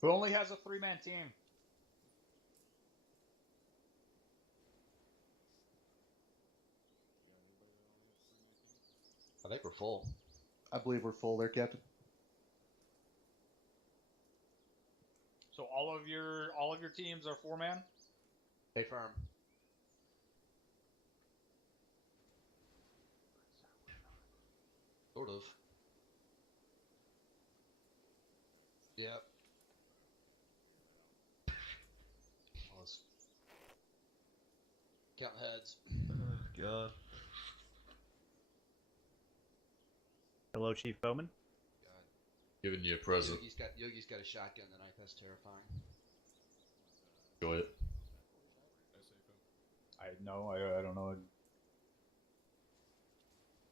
Who only has a 3-man team? I think we're full. I believe we're full there, Captain. So all of your teams are 4-man? Stay firm. Sort of. Yep. Let's count heads. Oh, God. Hello, Chief Bowman. God. Giving you a present. Yogi's got a shotgun tonight. That's terrifying. Enjoy it. I don't know.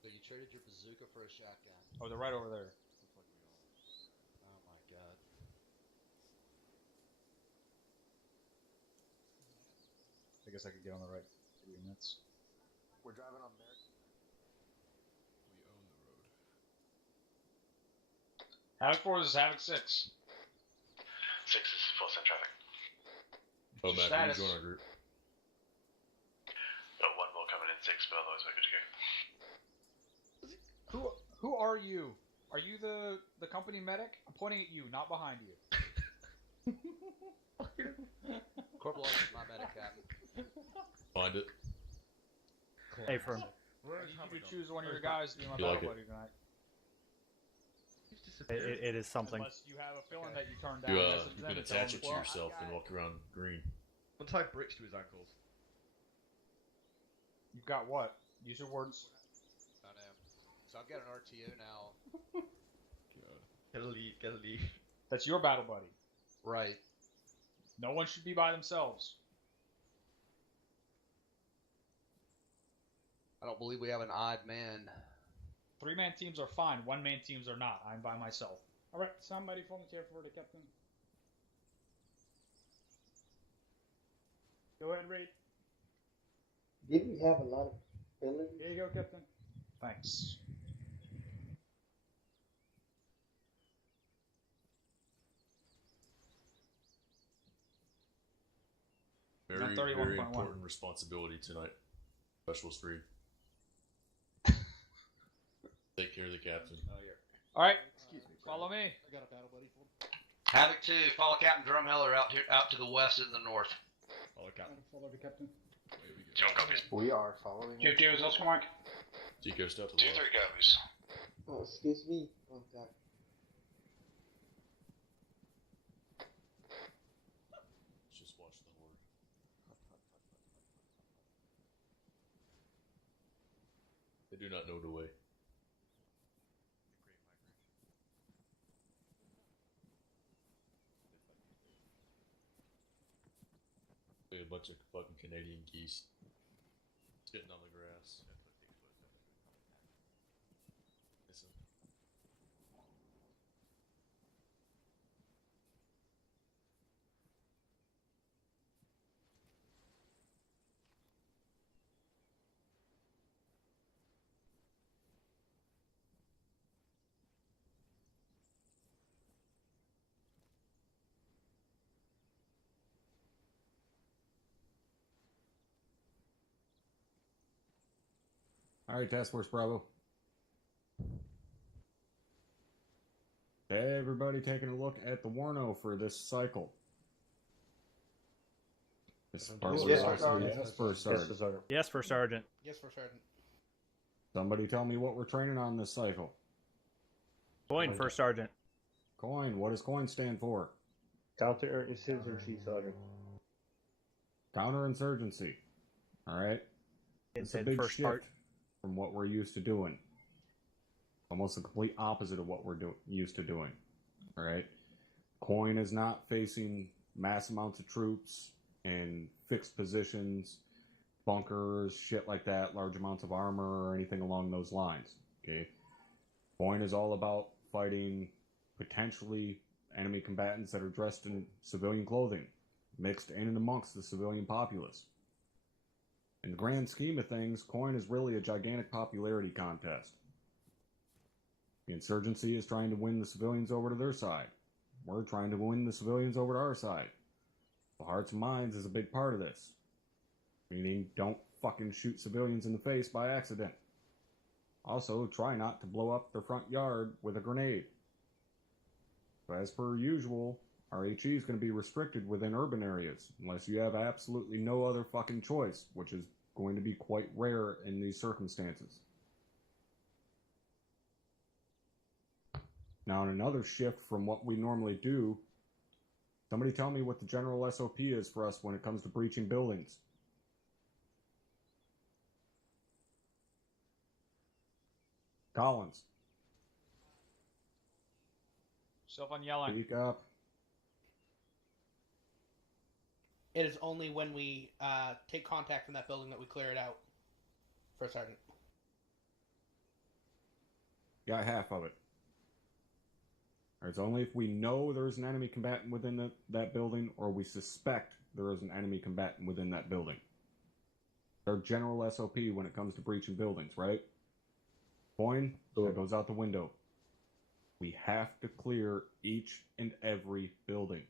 So you traded your bazooka for a shotgun. Oh, they're right over there. Oh my God. I guess I could get on the right units. We're driving on Merrick. We own the road. Havoc 4 is Havoc 6. 6 is full send traffic. Oh, Matt, Status. you join our group. Got 1 will coming in 6, but otherwise we're good to go. Who are you? Are you the company medic? I'm pointing at you, not behind you. Corporal Arch is my medic, Captain. Find it. Hey, firm. I need you to choose one of your guys to be my You battle like it? buddy tonight. It is something. Unless you have a feeling that you turned down. You, Yes, you then can it's attach on. it to Well, yourself and walk around green. I'll tie bricks to his ankles. You've got what? Use your words. I know. So I've got an RTO now. God. Gotta leave. That's your battle buddy. Right. No one should be by themselves. I don't believe we have an odd man. 3-man teams are fine. 1-man teams are not. I'm by myself. All right, somebody phone the for the captain. Go ahead, Reed. Didn't we have a lot of ability? Here you go, Captain. Thanks. Very, 31.1. very important responsibility tonight. Specialist 3. Take care of the captain. Oh, here. All right, Excuse me. follow me. I got a battle buddy for him. Havoc 2, follow Captain Drumheller out to the west and the north. Follow Captain. Follow the captain. Away we go. 2 copies. We are following. 2-2 is Oscar Mike. Tico, step to 2 the 3 left. goes. Oh, excuse me. Oh, God. Let's just watch the horde. They do not know the way. Like a bunch of fucking Canadian geese sitting on the grass. Listen. All right, Task Force Bravo. Everybody taking a look at the Warno for this cycle. This part was Yes, actually Sergeant. yes, First Sergeant. Yes, for Sergeant. Yes, for Sergeant. Somebody tell me what we're training on this cycle. Coin, First Sergeant. Coin. What does COIN stand for? Counterinsurgency, Sergeant. Counterinsurgency. All right. It's a In big first shift part. from what we're used to doing. Almost the complete opposite of what we're used to doing. All right. COIN is not facing mass amounts of troops in fixed positions, bunkers, shit like that, large amounts of armor or anything along those lines. Okay. COIN is all about fighting potentially enemy combatants that are dressed in civilian clothing, mixed in and amongst the civilian populace. In the grand scheme of things, COIN is really a gigantic popularity contest. The insurgency is trying to win the civilians over to their side. We're trying to win the civilians over to our side. The hearts and minds is a big part of this. Meaning, don't fucking shoot civilians in the face by accident. Also, try not to blow up their front yard with a grenade. So as per usual, our HE is going to be restricted within urban areas, unless you have absolutely no other fucking choice, which is going to be quite rare in these circumstances. Now, in another shift from what we normally do, somebody tell me what the general SOP is for us when it comes to breaching buildings. Collins. Self on yelling. Speak up. It is only when we take contact from that building that we clear it out. First Sergeant. Got half of it. It's only if we know there's an enemy combatant within that building, or we suspect there is an enemy combatant within that building. Our general SOP when it comes to breaching buildings, right? Coin, that goes out the window. We have to clear each and every building.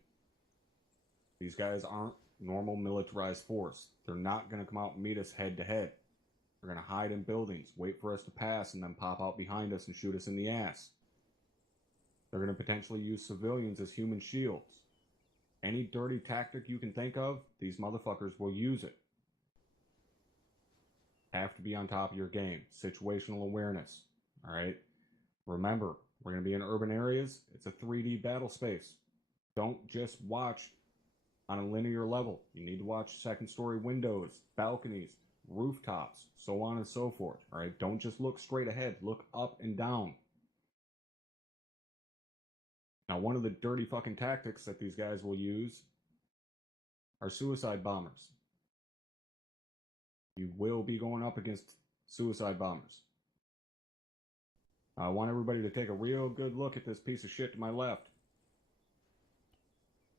These guys aren't normal militarized force. They're not going to come out and meet us head to head. They're going to hide in buildings, wait for us to pass, and then pop out behind us and shoot us in the ass. They're going to potentially use civilians as human shields. Any dirty tactic you can think of, these motherfuckers will use it. Have to be on top of your game. Situational awareness. Alright? Remember, we're going to be in urban areas. It's a 3D battle space. Don't just watch on a linear level. You need to watch second story windows, balconies, rooftops, so on and so forth. Alright? Don't just look straight ahead. Look up and down. Now, one of the dirty fucking tactics that these guys will use are suicide bombers. You will be going up against suicide bombers. I want everybody to take a real good look at this piece of shit to my left.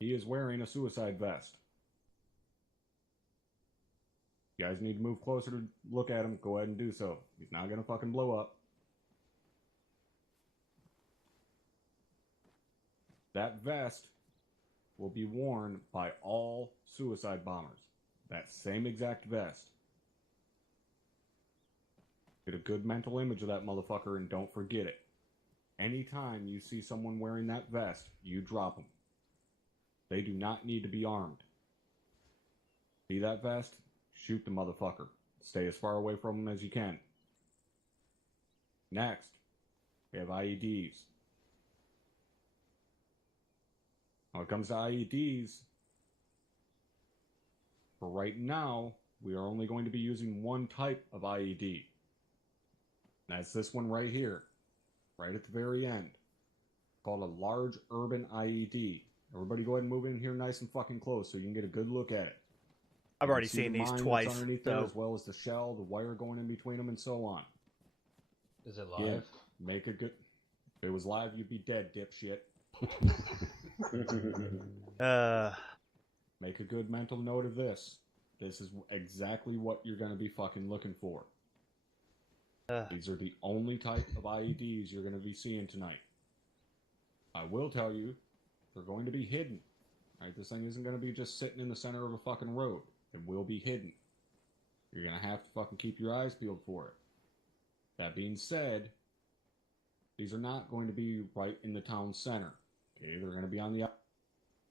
He is wearing a suicide vest. You guys need to move closer to look at him. Go ahead and do so. He's not going to fucking blow up. That vest will be worn by all suicide bombers. That same exact vest. Get a good mental image of that motherfucker and don't forget it. Anytime you see someone wearing that vest, you drop them. They do not need to be armed. See that vest? Shoot the motherfucker. Stay as far away from him as you can. Next, we have IEDs. When it comes to IEDs, for right now, we are only going to be using one type of IED. That's this one right here, right at the very end, called a large urban IED. Everybody go ahead and move in here nice and fucking close so you can get a good look at it. I've already seen these twice. Underneath there, as well as the shell, the wire going in between them, and so on. Is it live? Yeah, make a good... If it was live, you'd be dead, dipshit. Make a good mental note of this. This is exactly what you're going to be fucking looking for. These are the only type of IEDs you're going to be seeing tonight. I will tell you, they're going to be hidden. Right? This thing isn't going to be just sitting in the center of a fucking road. It will be hidden. You're going to have to fucking keep your eyes peeled for it. That being said, these are not going to be right in the town center. Okay, they're going to be on the... I'm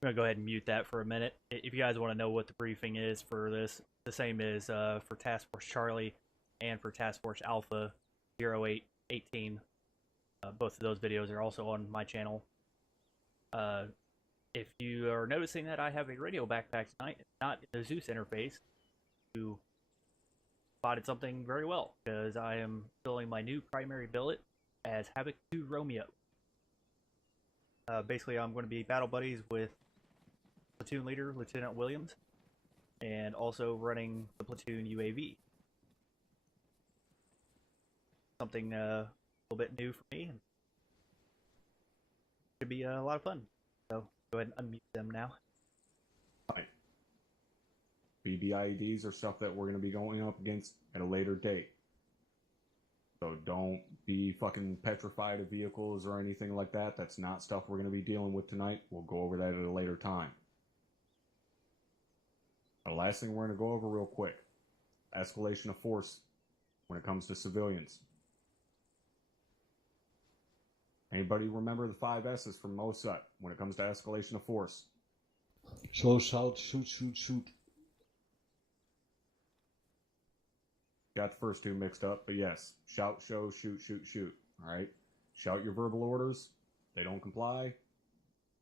going to go ahead and mute that for a minute. If you guys want to know what the briefing is for this, the same is for Task Force Charlie and for Task Force Alpha 0818. Both of those videos are also on my channel. If you are noticing that I have a radio backpack tonight, it's not the Zeus interface, you spotted something very well, because I am filling my new primary billet as Havoc 2 Romeo. Basically, I'm going to be battle buddies with platoon leader Lieutenant Williams, and also running the platoon UAV. Something a little bit new for me. Should be a lot of fun. So go ahead and unmute them now. Right. BBIEDs are stuff that we're going to be going up against at a later date. So don't be fucking petrified of vehicles or anything like that. That's not stuff we're going to be dealing with tonight. We'll go over that at a later time. The last thing we're going to go over real quick. Escalation of force when it comes to civilians. Anybody remember the 5 S's from MOSUT when it comes to escalation of force? Slow, shout, shoot, shoot, shoot. Got the first two mixed up, but yes. Shout, show, shoot, shoot, shoot. Alright? Shout your verbal orders. They don't comply.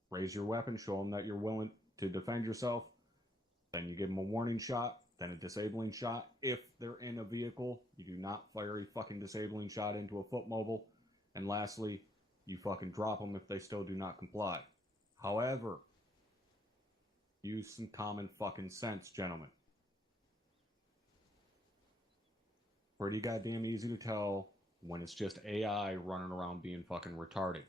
Raise your weapon. Show them that you're willing to defend yourself. Then you give them a warning shot. Then a disabling shot. If they're in a vehicle, you do not fire a fucking disabling shot into a foot mobile. And lastly, you fucking drop them if they still do not comply. However, use some common fucking sense, gentlemen. Pretty goddamn easy to tell when it's just AI running around being fucking retarded.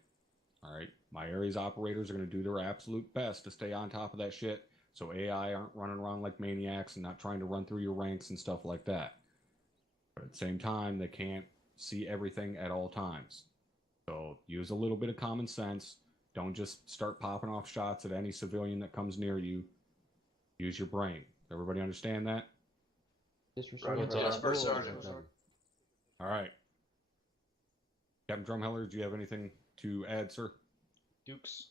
Alright? My area's operators are going to do their absolute best to stay on top of that shit, so AI aren't running around like maniacs and not trying to run through your ranks and stuff like that. But at the same time, they can't see everything at all times. So use a little bit of common sense. Don't just start popping off shots at any civilian that comes near you. Use your brain. Everybody understand that? Yes, First Sergeant. All right. Captain Drumheller, do you have anything to add, sir? Dukes.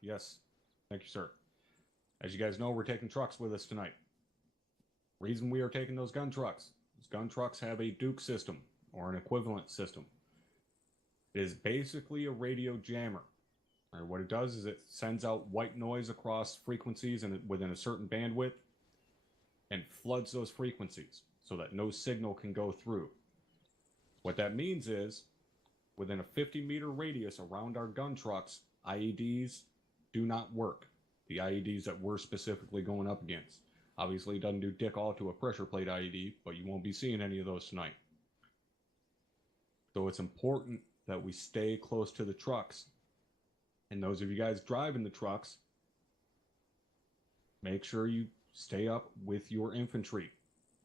Yes. Thank you, sir. As you guys know, we're taking trucks with us tonight. Reason we are taking those gun trucks is gun trucks have a Duke system, or an equivalent system. It is basically a radio jammer. All right, what it does is it sends out white noise across frequencies and within a certain bandwidth and floods those frequencies so that no signal can go through. What that means is, within a 50-meter radius around our gun trucks, IEDs do not work. The IEDs that we're specifically going up against. Obviously, it doesn't do dick all to a pressure plate IED, but you won't be seeing any of those tonight. So it's important that we stay close to the trucks. And those of you guys driving the trucks, make sure you stay up with your infantry.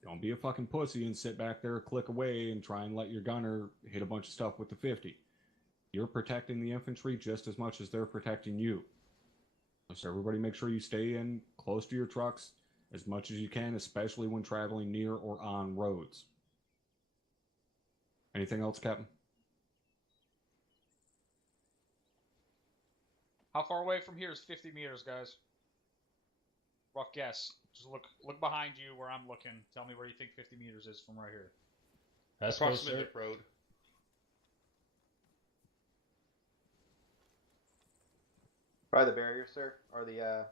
Don't be a fucking pussy and sit back there, click away, and try and let your gunner hit a bunch of stuff with the 50. You're protecting the infantry just as much as they're protecting you. So everybody make sure you stay in close to your trucks as much as you can, especially when traveling near or on roads. Anything else, Captain? How far away from here is 50 meters, guys? Rough guess. Just look behind you where I'm looking. Tell me where you think 50 meters is from right here. That's Approximately the road. Probably the barrier, sir, or the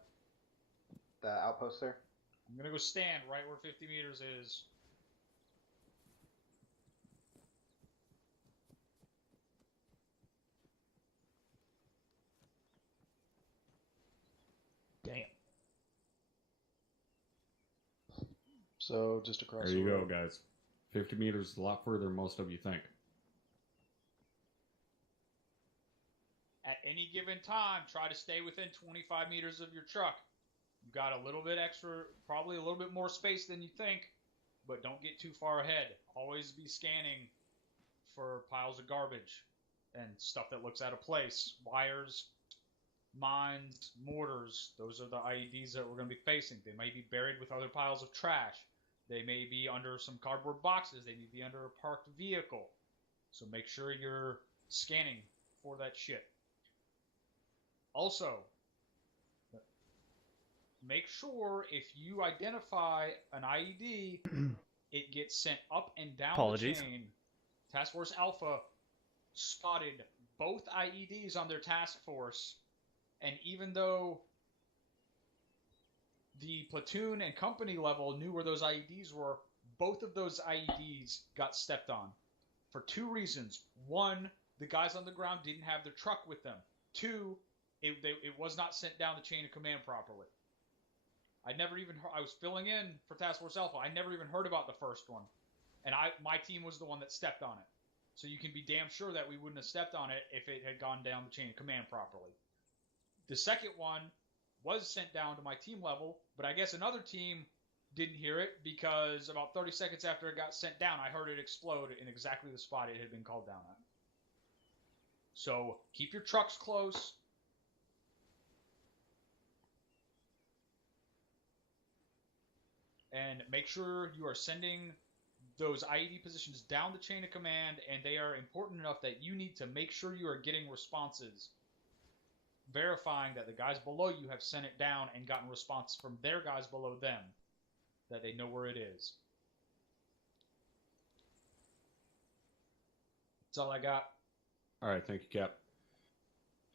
outpost, sir. I'm gonna go stand right where 50 meters is. Damn. So just across There the you road. go, guys. 50 meters is a lot further than most of you think. At any given time, try to stay within 25 meters of your truck. You got a little bit extra, probably a little bit more space than you think, but don't get too far ahead. Always be scanning for piles of garbage and stuff that looks out of place. Wires, mines, mortars, those are the IEDs that we're going to be facing. They may be buried with other piles of trash. They may be under some cardboard boxes. They may be under a parked vehicle. So make sure you're scanning for that shit. Also, make sure if you identify an IED, it gets sent up and down Apologies. the chain. Task Force Alpha spotted both IEDs on their task force, and even though the platoon and company level knew where those IEDs were, both of those IEDs got stepped on for two reasons. One, the guys on the ground didn't have their truck with them. Two, it was not sent down the chain of command properly. I was filling in for Task Force Alpha. I never even heard about the first one. And my team was the one that stepped on it. So you can be damn sure that we wouldn't have stepped on it if it had gone down the chain of command properly. The second one was sent down to my team level, but I guess another team didn't hear it because about 30 seconds after it got sent down, I heard it explode in exactly the spot it had been called down at. So keep your trucks close. And make sure you are sending those IED positions down the chain of command, and they are important enough that you need to make sure you are getting responses, verifying that the guys below you have sent it down and gotten response from their guys below them, that they know where it is. That's all I got. All right, thank you, Cap.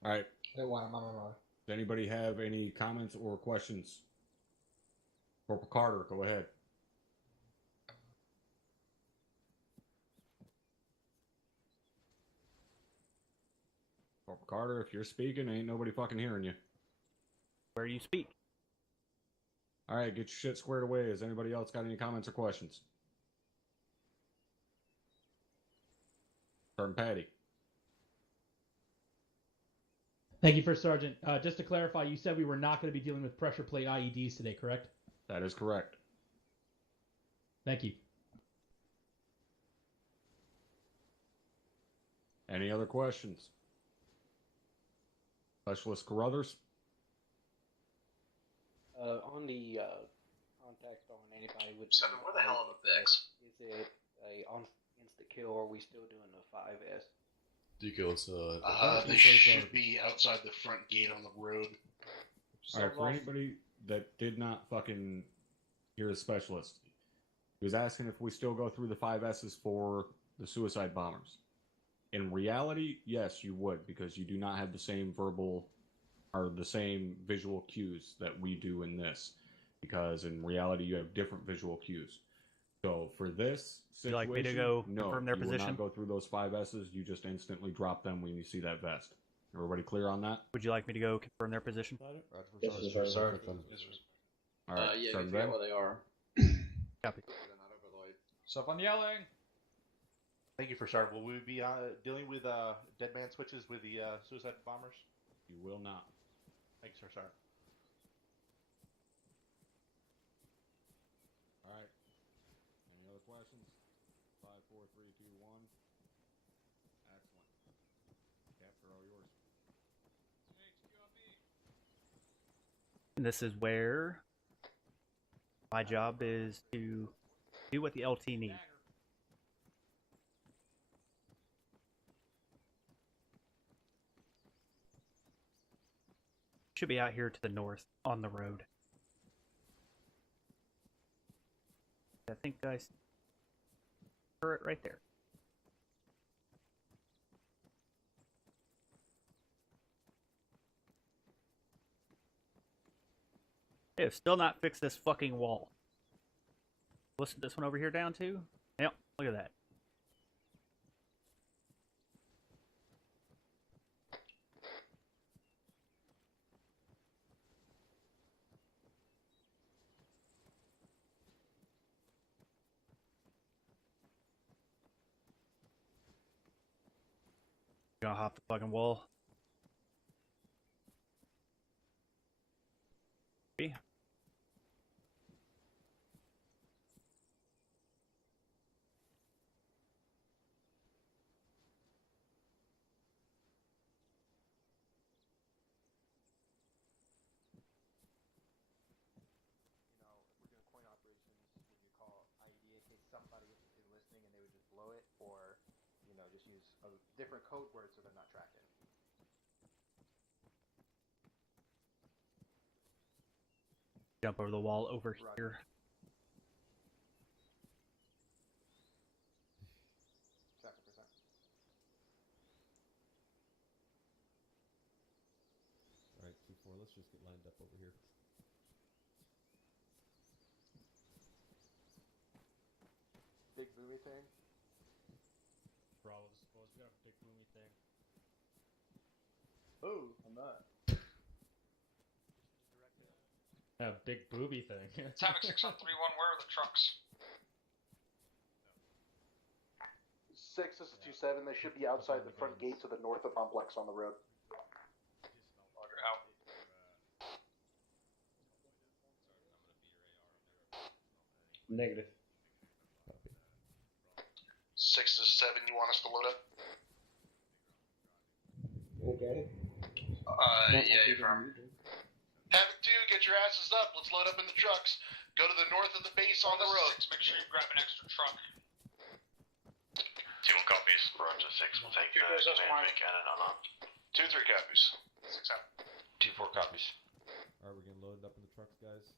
All right. Does anybody have any comments or questions? Corporal Carter, go ahead. Corporal Carter, if you're speaking, ain't nobody fucking hearing you. Where you speak. All right, get your shit squared away. Has anybody else got any comments or questions? Sergeant Patty. Thank you, First Sergeant. Just to clarify, you said we were not going to be dealing with pressure plate IEDs today, correct? That is correct. Thank you. Any other questions? Specialist Carruthers? On the context on anybody with... Seven, where the hell are the bigs? Is it a on instant kill, or are we still doing the 5S? Deco, They should be outside the front gate on the road. All right, for anybody that did not fucking hear the specialist, he was asking if we still go through the 5S's for the suicide bombers. In reality, yes, you would, because you do not have the same verbal or the same visual cues that we do in this, because in reality, you have different visual cues. So for this situation, Would you like me to go confirm their you position? will not go through those 5S's. You just instantly drop them when you see that vest. Everybody clear on that? Would you like me to go confirm their position? Yes, sir. All right, Yeah, Sergeant we Ben? forget where they are. Copy. Stop on yelling. Thank you, First Sergeant. Will we be dealing with dead man switches with the suicide bombers? You will not. Thank you, Sir Sergeant. All right. Any other questions? 5, 4, 3, 2, 1. Excellent. Capture all yours. And this is where my job is to do what the LT needs. Should be out here to the north on the road. I think I see it right there. They have still not fixed this fucking wall. What's this one over here down to? Yep, look at that. Gonna hop the fucking wall. See? Somebody is listening and they would just blow it, or just use a different code word so they're not tracking. Jump over the wall over here. Alright, 2-4, let's just get lined up over here. Big boomy thing. Bravo, suppose we got a big boomy thing. Oh, I'm not. A big booby thing. Havoc 6131, where are the trucks? 6 is a 27. They should be outside the front gate to the north of complex on the road. Logger out. Negative. 6 to 7, you want us to load up? Okay. Yeah, you're from. Havoc 2, get your asses up. Let's load up in the trucks. Go to the north of the base on the road. Make sure you grab an extra truck. 2-1 copies. Roger 6 will take command Vic and an unknown. 2-3 copies. 6 out. 2-4 copies. Alright, we're getting loaded up in the trucks, guys.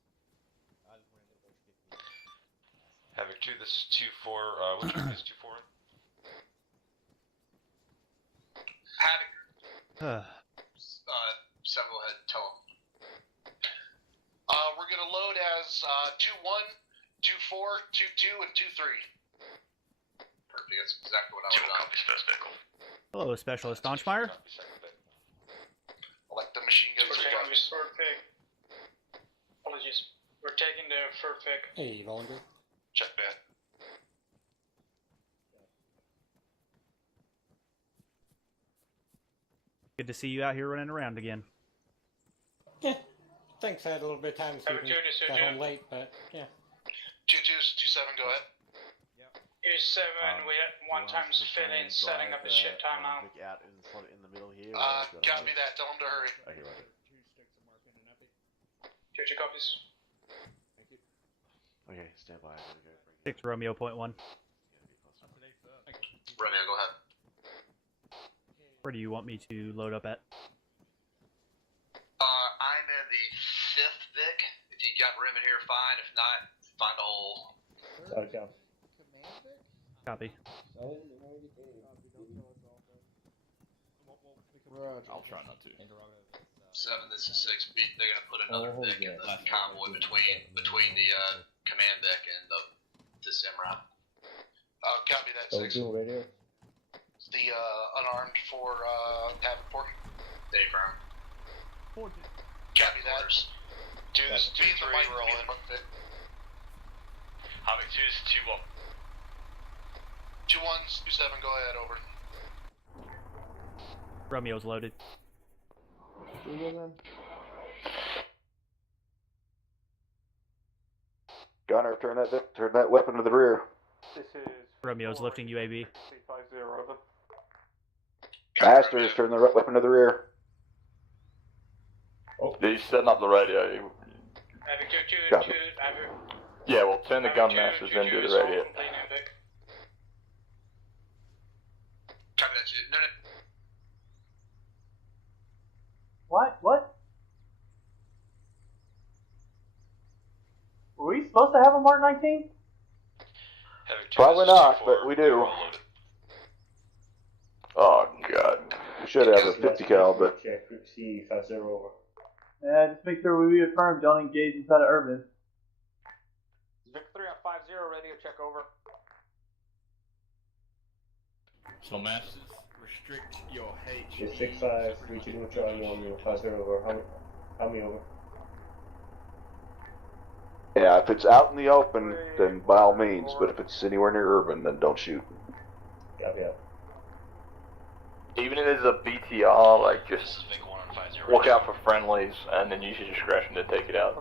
Havoc 2, this is 2-4. Which one is 2-4? Havoc. 7, go ahead. Tell them. We're going to load as 2-1, 2-4, 2-2, and 2-3. Perfect. That's exactly what I would have done. First vehicle. Hello, Specialist Donchmeyer. Like the machine guns. We're taking the fur pig. Apologies. We're taking the fur pig. Hey, volunteer. Check that. Good to see you out here running around again. Yeah. Thanks, I had a little bit of time this evening. Got home late, but yeah. 2-2s, 2-7, go ahead. Here's 7, we had one time's filling, setting up a shit timeout. Out in the middle here. Copy that. Tell them to hurry. Okay, right. 2 copies. Okay, stand by. I gotta go. 6 Romeo .1. Romeo, go ahead. Where do you want me to load up at? I'm in the 5th Vic. If you got room in here, fine. If not, find a hole. Okay. Copy. I'll try not to. 7, this is 6. They're gonna put another Vic in the convoy between the command Vic and the Simrad. Copy that, So 6. radio. It's the unarmed for Havoc 4. Day firm. Copy that. 2, this is 2-3, we're all in. Havoc 2 is 2-1. 2-1s, 2-7, go ahead, over. Romeo's loaded. Gunner, turn that weapon to the rear. This is Romeo's lifting UAV. 50, over. Masters, turn the weapon to the rear. Oh, he's setting up the radio. Havoc 2, Copy. Yeah, well, turn the gun masters into the radio. Copy that, 2. No. What? Were we supposed to have a Mark 19? Probably not, but we do. Oh, God. We should have a 50 cal, but Check, C, 50 over. Yeah, just make sure we reaffirm don't engage inside of urban. Vic 3 on 50, radio check over. So, Masters, restrict your H. It's 6-5, reaching neutral, you want me 50 over. How many over? yeah, if it's out in the open, then by all means. But if it's anywhere near urban, then don't shoot. Yeah. Even if it's a BTR, like, just look out for friendlies, and then use your discretion to take it out.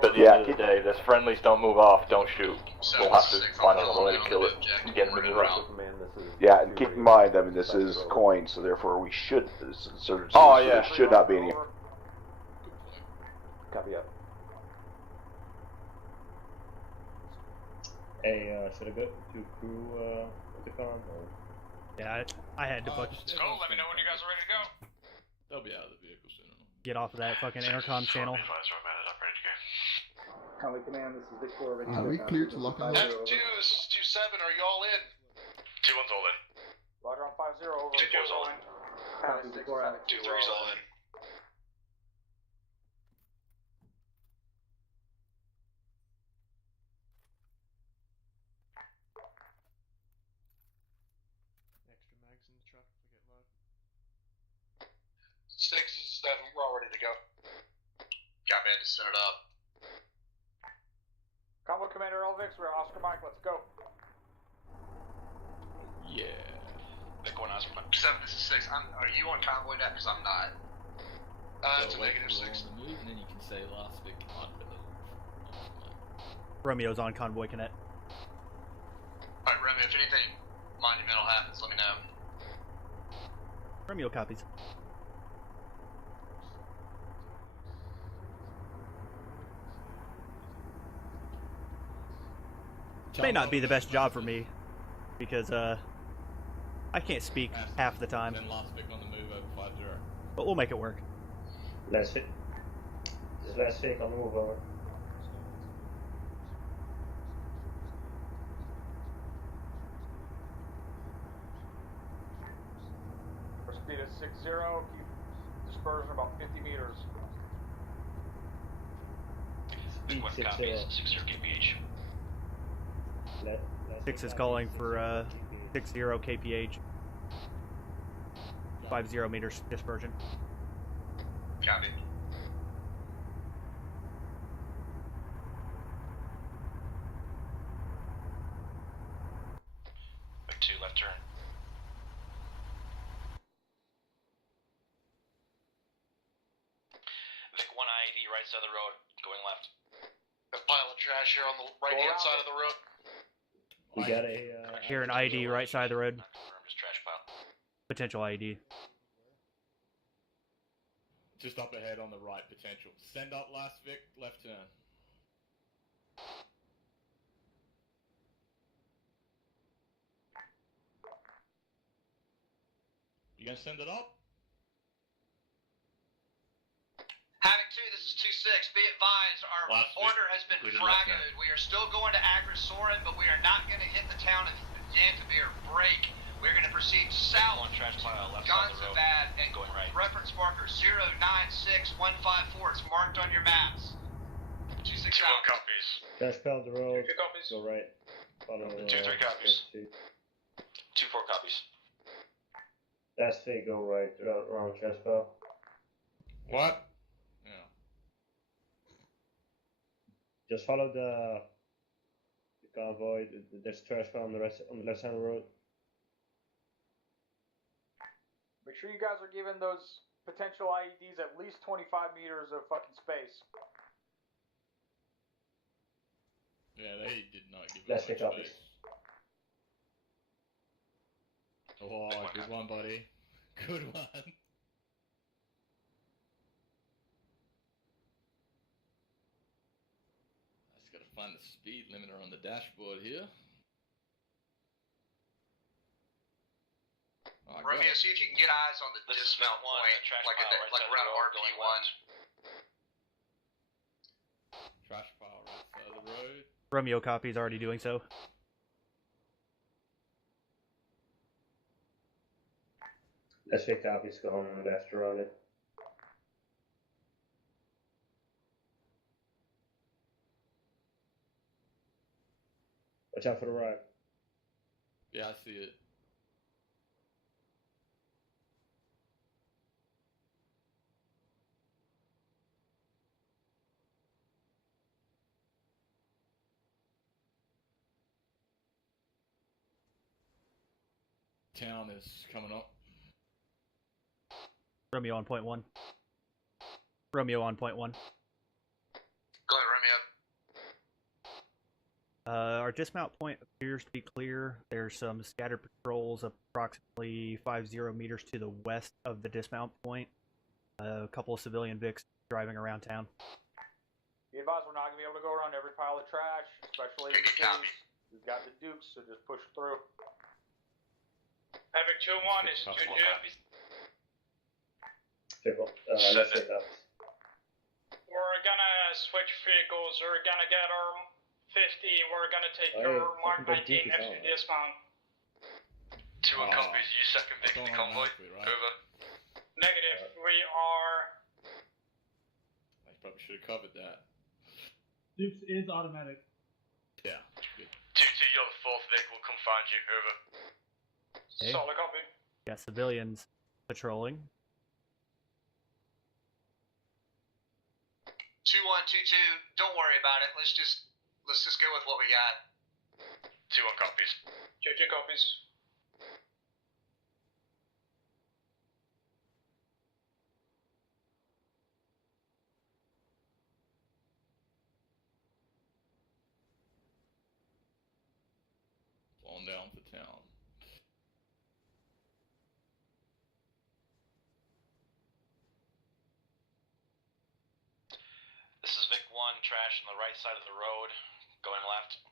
But at the end of the day, if friendlies don't move off, don't shoot. We'll have to find another way to kill it and get them to move off. Yeah, and keep in mind, I mean, this is coin, so therefore we should. Oh, yeah. There should not be any. Copy up. Hey, should I go to crew with the con? Or? Yeah, I had to Let's go. Let me know when you guys are ready to go. They'll be out of the vehicle soon. get off of that fucking intercom channel. Conway Command, this is Vic 4. Are we clear to lock and load? F2's 2-7, are you all in? 2-1's all in. Roger on 50, over. 2-4's all in. Copy, 2-3's all in. Extra mags in the truck if we get low. 6 and 7, we're all ready to go. Copy, I just sent it up. Convoy Commander Elvix, we're Oscar Mike, let's go. Yeah. Vic 1 Oscar Mike. 7, this is 6. Are you on convoy now? Because I'm not. It's a wait negative till we're 6. on the move, and then you can say last Vic on the move. Romeo's on Convoy Connect. Alright, Romeo, if anything monumental happens, let me know. Romeo copies. May not be the best job for me, because I can't speak half the time. Then last pick on the move over 5-0. But we'll make it work. Last pick. Just last pick on the move over. Our speed is 60, keep dispersion about 50 meters. Big one copies, 60 kph. 6 is calling for 60 kph. 50 meters dispersion. Copy. Big 2, left turn. Vic 1 IED, right side of the road, going left. A pile of trash here on the right hand side of the road. We got a Here an ID right side of the road. Just trash pile. Potential ID. Just up ahead on the right, potential. Send up last Vic, left turn. You gonna send it up? Havoc 2, this is 2-6. Be advised, our Last order week, has been we did left turn. fragoed. We are still going to Agrisorin, but we are not going to hit the town of Yantabir break. We're going to proceed south One trash pile, left side of the road. Gonzabad and Going right. reference marker 096154. It's marked on your maps. 2-6 out. copies. trash pile the road. 2 copies. Go right. Follow 2-3 copies. 2-4 copies. Last pick, go right. Around trash pile. What? Yeah. Just follow the convoy. There's trash pile on the left side of the road. Make sure you guys are giving those potential IEDs at least 25 meters of fucking space. Yeah, they did not give Let's us pick much up space. Oh, good one, buddy. Good one. I just gotta find the speed limiter on the dashboard here. Oh, I got Romeo, it. see if you can get eyes on the This is dismount one, point, trash like, pile, right like side of around the road, going RP1. Trash pile right side of the road. Romeo copies already doing so. Let's pick copies going on the left around it. Watch out for the right. Yeah, I see it. Town is coming up. Romeo on point 1. Romeo on point 1. Go ahead, Romeo. Our dismount point appears to be clear. There's some scattered patrols approximately 50 meters to the west of the dismount point. A couple of civilian Vics driving around town. Be advised, we're not going to be able to go around every pile of trash, especially in the cities. We've got the Dukes, so just push through. Havoc 2-1 is 2-2. Let's pick up. We're gonna switch vehicles. We're gonna get our 50. We're gonna take Hey, your Mark fucking 19 next to dismount. 2-1 copies. You second Vic in the convoy. Over. Negative. We are. I probably should have covered that. Dukes is automatic. Yeah. Good. 2-2, you're the fourth Vic. We'll come find you. Over. Okay. Solid copy. Got civilians patrolling. 2122. Don't worry about it. Let's just go with what we got. 2-1 copies. 2-2 copies. down to town. This is Vic 1, trash on the right side of the road, going left.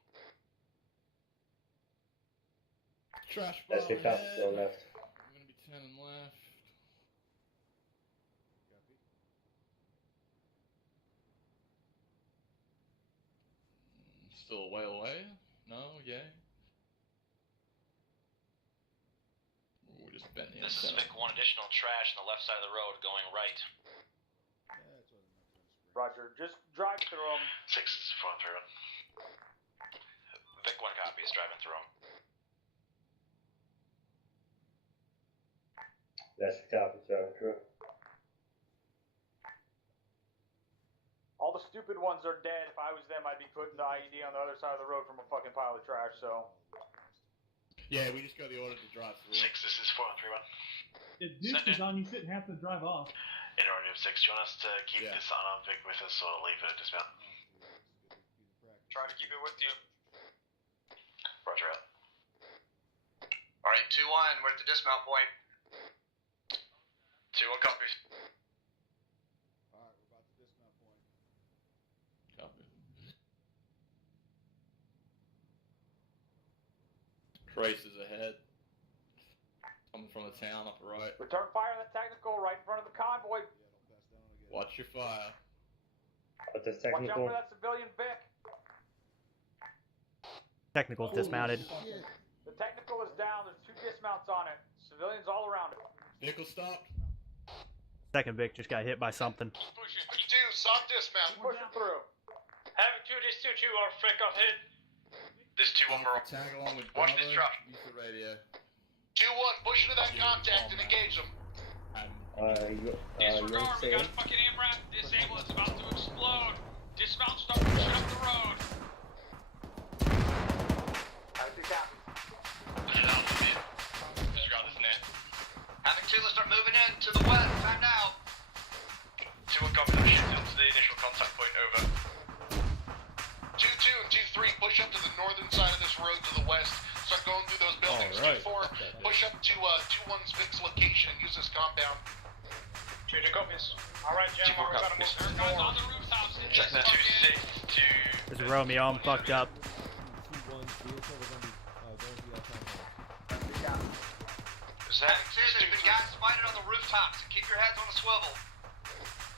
Trash That's bomb the top, ahead. go left. I'm gonna be 10 and left. Still a way away? No? Yay? We're just bending. This is Vic 1, additional trash on the left side of the road, going right. Roger, just drive through them. 6 is going through them. Vic 1 copies, driving through them. That's the top, driving through. All the stupid ones are dead. If I was them, I'd be putting the IED on the other side of the road from a fucking pile of trash, so. Yeah, we just got the order to drive through. 6, this is 431. If Dukes is on, you shouldn't have to drive off. In order of 6, do you want us to keep this on Vic with us or leave it at dismount? Try to keep it with you. Roger out. Alright, 2-1, we're at the dismount point. 2-1 copies. Alright, we're about to dismount point. Copy. Traces ahead. Coming from the town up the right. Return fire on the technical right in front of the convoy. Watch your fire. But the Watch out technical. for that civilian Vic. Technical's dismounted. The technical is down. There's 2 dismounts on it. Civilians all around it. Vehicle stopped. Second Vic just got hit by something. Push 2, soft dismount. Pushing through. Havoc 2, this 2-2, our Vic got hit. This 2-1, we're Tag along with watch this truck. Use the radio. 2-1, push into that contact and engage them. Disregard, we got a fucking AMRAP disable, it's about to explode. Dismount, start pushing up the road. Disregard this net. Havoc 2, let's start moving in to the west. Time now. 2-1 copies, I'm shifting to the initial contact point, over. 2-2 and 2-3, push up to the northern side of this road to the west. Start going through those buildings. All right. 2-4, push up to 2-1's Vic's location and use this compound. 2-2 copies. Alright, gentlemen, we're gonna move There guys on the rooftops. Check that 2-6 to... This is Romeo, I'm fucked up. Havoc 2, there's been guys fighting on the rooftops. Keep your heads on the swivel.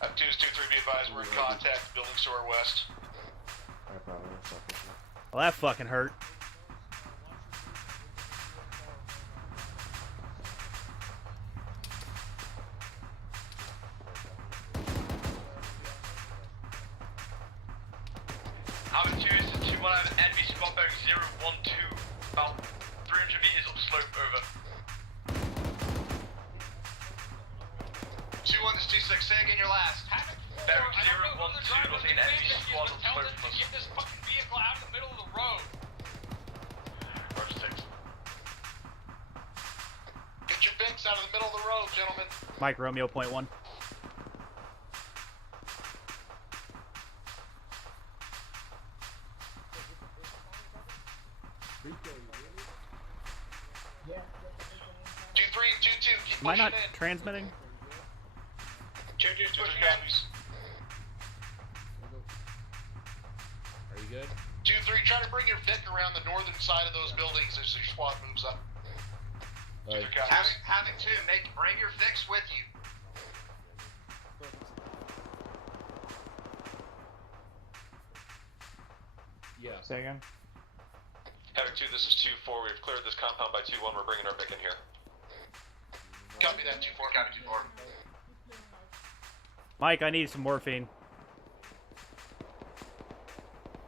2 is 2-3, be advised, we're in contact, buildings to our west. Well, that fucking hurt. Havoc 2 is to 2-1, I have an enemy squad bearing 012, about 300 meters up slope, over. 2-1, this 2-6, say again your last. Bearing 012, looking at enemy squad up Tell slope them from to us. get this fucking vehicle out of the middle of the road. Roger 6. Get your Vic's out of the middle of the road, gentlemen. Mike Romeo, point 1. Yeah. 2-3 and 2-2, keep Am I pushing not in. transmitting? 2-2, pushing copies. Are you good? 2-3, try to bring your Vic around the northern side of those buildings as your squad moves up. Right. Havoc 2, bring your Vicks with you. Yeah. Say again? Havoc 2, this is 2-4, we've cleared this compound by 2-1, we're bringing our Vic in here. Copy that, 2-4, copy 2-4. Mike, I need some morphine.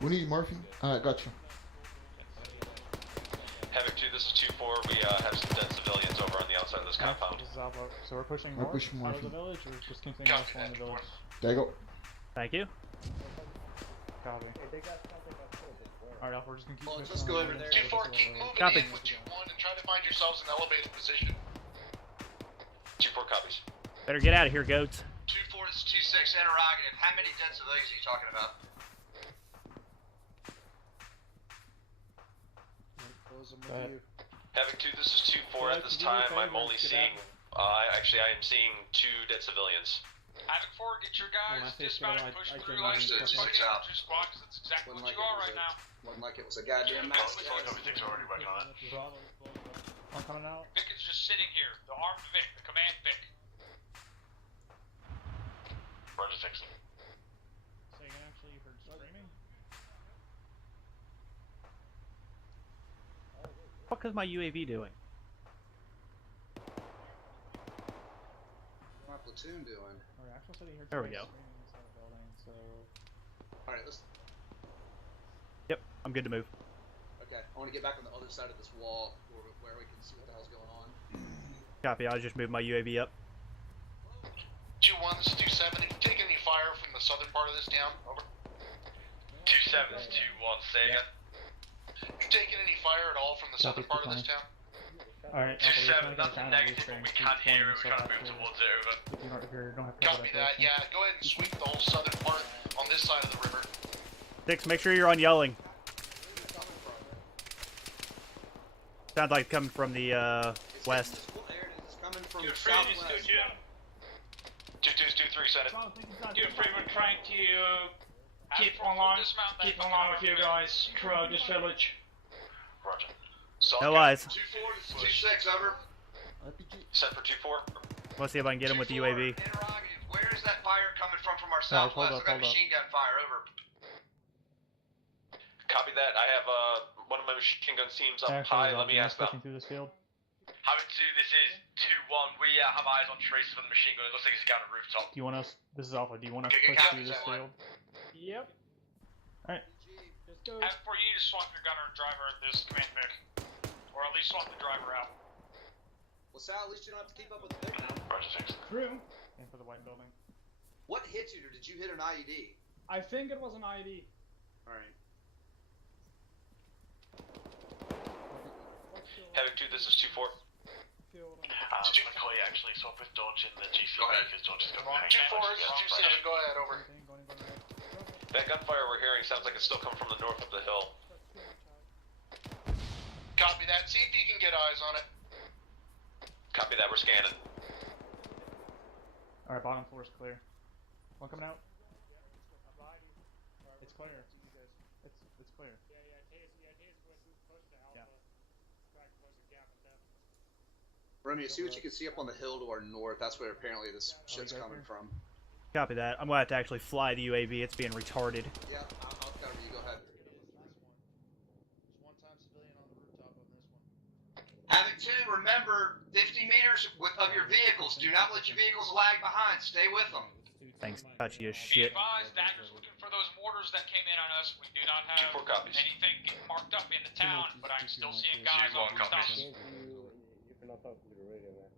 We need morphine? Alright, gotcha. Havoc 2, this is 2-4, we have some dead civilians over on the outside of this compound. So we're pushing We're north pushing out of the morphine. village, or just continue in the village? There you go. Thank you. Copy. Alright, we're just gonna keep pushing Let's go on over the there. village. 2-4, keep moving Copy. in with 2-1 and try to find yourselves an elevated position. 2-4 copies. Better get out of here, goats. 2-4, this is 2-6, interrogative. How many dead civilians are you talking about? fellas. I'm Go ahead. with you. Havoc 2, this is 2-4 at this time. I'm only seeing, actually I am seeing 2 dead civilians. Havoc 4, get your guys dismounted, push through like Understood, this. six out. 2 squad, because that's exactly what you are right now. Wasn't like it was a goddamn mask. Everything's already working on it. I'm coming out. Vic is just sitting here. The armed Vic, the command Vic. Roger 6. So you can actually heard screaming? What is my UAV doing? My platoon doing. Or actual city heard There we go. screaming inside the building, so... Alright, let's. Yep, I'm good to move. Okay, I want to get back on the other side of this wall where we can see what the hell's going on. Copy, I'll just move my UAV up. 2-1, this is 2-7. If you take any fire from the southern part of this town, over. 2-7, 2-1, say again. You taking any fire at all from the southern part of this town? Alright, 2-7, nothing negative, but we can't hear it, we're trying to move towards it, over. If you don't have to Copy that, yeah. Go ahead and sweep the whole southern part on this side of the river. 6, make sure you're on yelling. Sounds like it's coming from the west. It's coming from Dude, the Freeman, southwest. 2-2's 2-3, send it. Dude, Freeman trying to keep online with you guys throughout this village. Roger. No eyes. 2-4, 2-6, over. Set for 2-4. Let's see if I can get him with the UAV. Interrogative, where is that fire coming from our Alright, hold southwest? up, I've got hold up. machine gun fire, over. Copy that. I have one of my machine gun teams up high. Let me ask them. Through this field. Havoc 2, this is 2-1. We have eyes on traces of the machine gun. It looks like it's down a rooftop. Do you want us... This is Alpha. Do you want us to Okay, push copy through this that one. field? Yep. Alright. Let's go. As for you to swap your gunner and driver at this command Vic. Or at least swap the driver out. Well, Sal, at least you don't have to keep up with the big now. Roger 6. Through. And for the white building. What hit you, or did you hit an IED? I think it was an IED. Alright. Havoc 2, this is 2-4. McCoy actually swap with Dodge in the GC because Dodge has got 2-4, this is 2-7, go ahead, over. That gunfire we're hearing sounds like it's still coming from the north of the hill. Copy that. See if you can get eyes on it. Copy that, we're scanning. Alright, bottom floor is clear. One coming out. It's clear. It's clear. Romeo, see what you can see up on the hill to our north. That's where apparently this shit's coming from. Copy that. I'm gonna have to actually fly the UAV. It's being retarded. Yeah, I'll cover you. Go ahead. Havoc 2, remember, 50 meters of your vehicles. Do not let your vehicles lag behind. Stay with them. Thanks, touchy as Be shit. advised, Dagger's looking for those mortars that came in on us. We do not have 2-4 copies. anything marked up in the town, but I'm still seeing guys on rooftops. You cannot talk to the radio, man.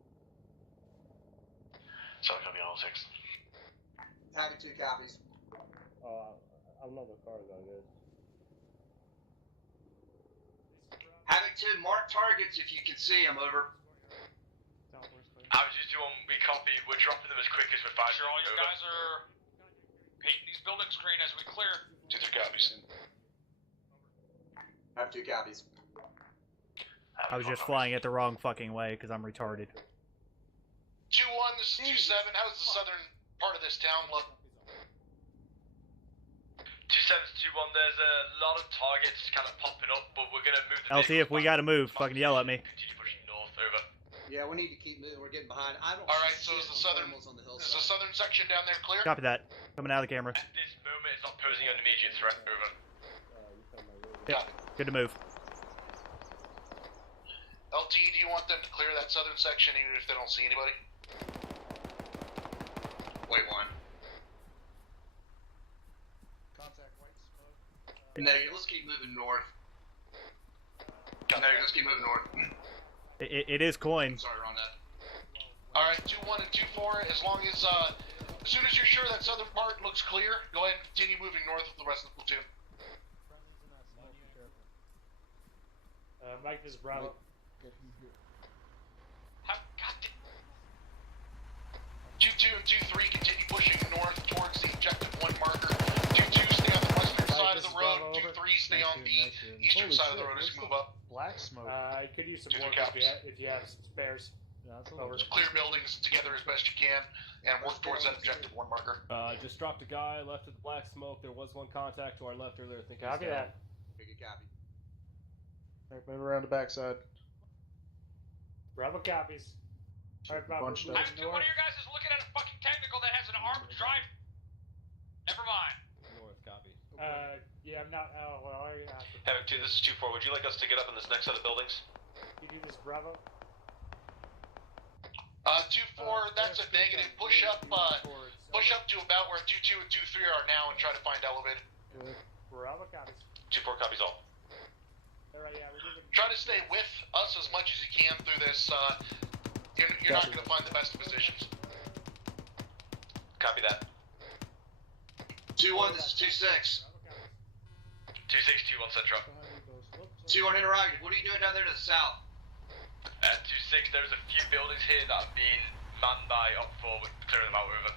Sorry, copy all 6. Havoc 2 copies. I'm not the car guy, guys. Havoc 2, mark targets if you can see them, over. I was just doing, we copy, we're dropping them as quick as we're firing. Sure, all you guys are painting these buildings green as we clear. 2-3 copies. Havoc 2 copies. I was just flying it the wrong fucking way because I'm retarded. 2-1, this is 2-7. How does the southern part of this town look? 2-7's 2-1, there's a lot of targets kind of popping up, but we're gonna move the LT, if we gotta move, fucking yell at me. continue pushing north, over. Yeah, we need to keep moving. We're getting behind. I don't. Alright, so see is the shit southern on the is the southern section down there clear? Copy that. Coming out of the camera. At this moment, it's not posing an immediate threat, over. Yep. Good to move. LT, do you want them to clear that southern section even if they don't see anybody? Wait one. Contact white smoke. Negative. Let's keep moving north. Negative. Let's keep moving north. It is coin. Sorry, wrong that. All right, 2-1 and 2-4. As long as soon as you're sure that southern part looks clear, go ahead and continue moving north with the rest of the platoon. Mike, this is Bravo. Get him here. 2-2 and 2-3 continue pushing north towards the objective 1 marker. 2-2 stay on the western side of the road. 2-3 stay on the eastern side of the road as you move up. black smoke. I could use some more if you have some spares. Over. Clear buildings together as best you can, and work towards that objective 1 marker. Just dropped a guy left of the black smoke. There was one contact to our left earlier. I think Copy he's down. that. Good copy. Alright, move around the backside. Bravo copies. Alright, Bravo. One of your guys is looking at a fucking technical that has an armed drive. Never mind. North, copy. Yeah, I'm not. Oh, well, Havoc 2, this is 2-4. Would you like us to get up in this next set of buildings? You do this, Bravo. 2-4, that's a negative. Push up to about where 2-2 and 2-3 are now and try to find elevated. Bravo copies. 2-4 copies all. Alright, yeah, Try to stay with us as much as you can through this. You're not going to find the best positions. Copy that. 2-1, this is 2-6. 2-6, 2-1 Central. 2-1 interrogative. What are you doing down there to the south? At 2-6, there's a few buildings here that have been manned by Op4. We're clearing them out, over.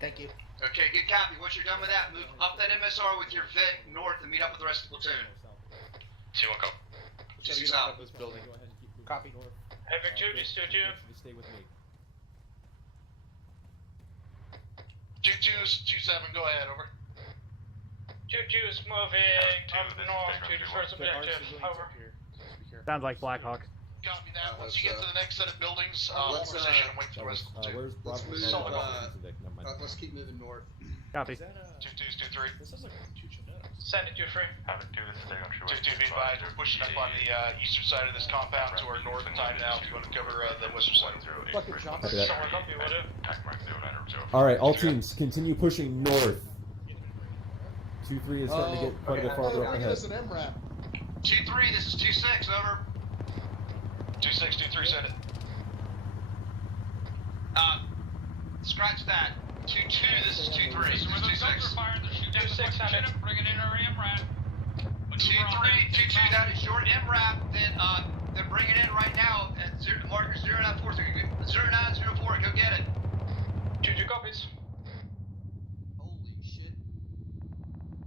Thank you. Okay, good copy. Once you're done with that, move up that MSR with your Vic north and meet up with the rest of the platoon. 2-1 go. 2-6 out. Copy. Havoc 2, just 2-2. Stay with me. 2-2's 2-7, go ahead, over. 2-2 is moving up north to the first objective. Over. Sounds like Blackhawk. Copy that. Once you get to the next set of buildings, hold position and wait for the rest of the platoon. Let's keep moving north. Copy. 2-2's 2-3. Send it, 2-3. Havoc 2, this is staying on true. 2-2, be advised, we're pushing up on the eastern side of this compound to our north time now. If you want to cover the western side. Alright, all teams, continue pushing north. 2-3 is starting to get quite a bit farther up ahead. 2-3, this is 2-6, over. 2-6, 2-3, send it. Scratch that. 2-2, this is 2-3. This is 2-6. 2-6, send it. Bringing in our MRAP. 2-3, that is your MRAP. Then bring it in right now at marker 0943. 0904, go get it. 2-2 copies. Holy shit.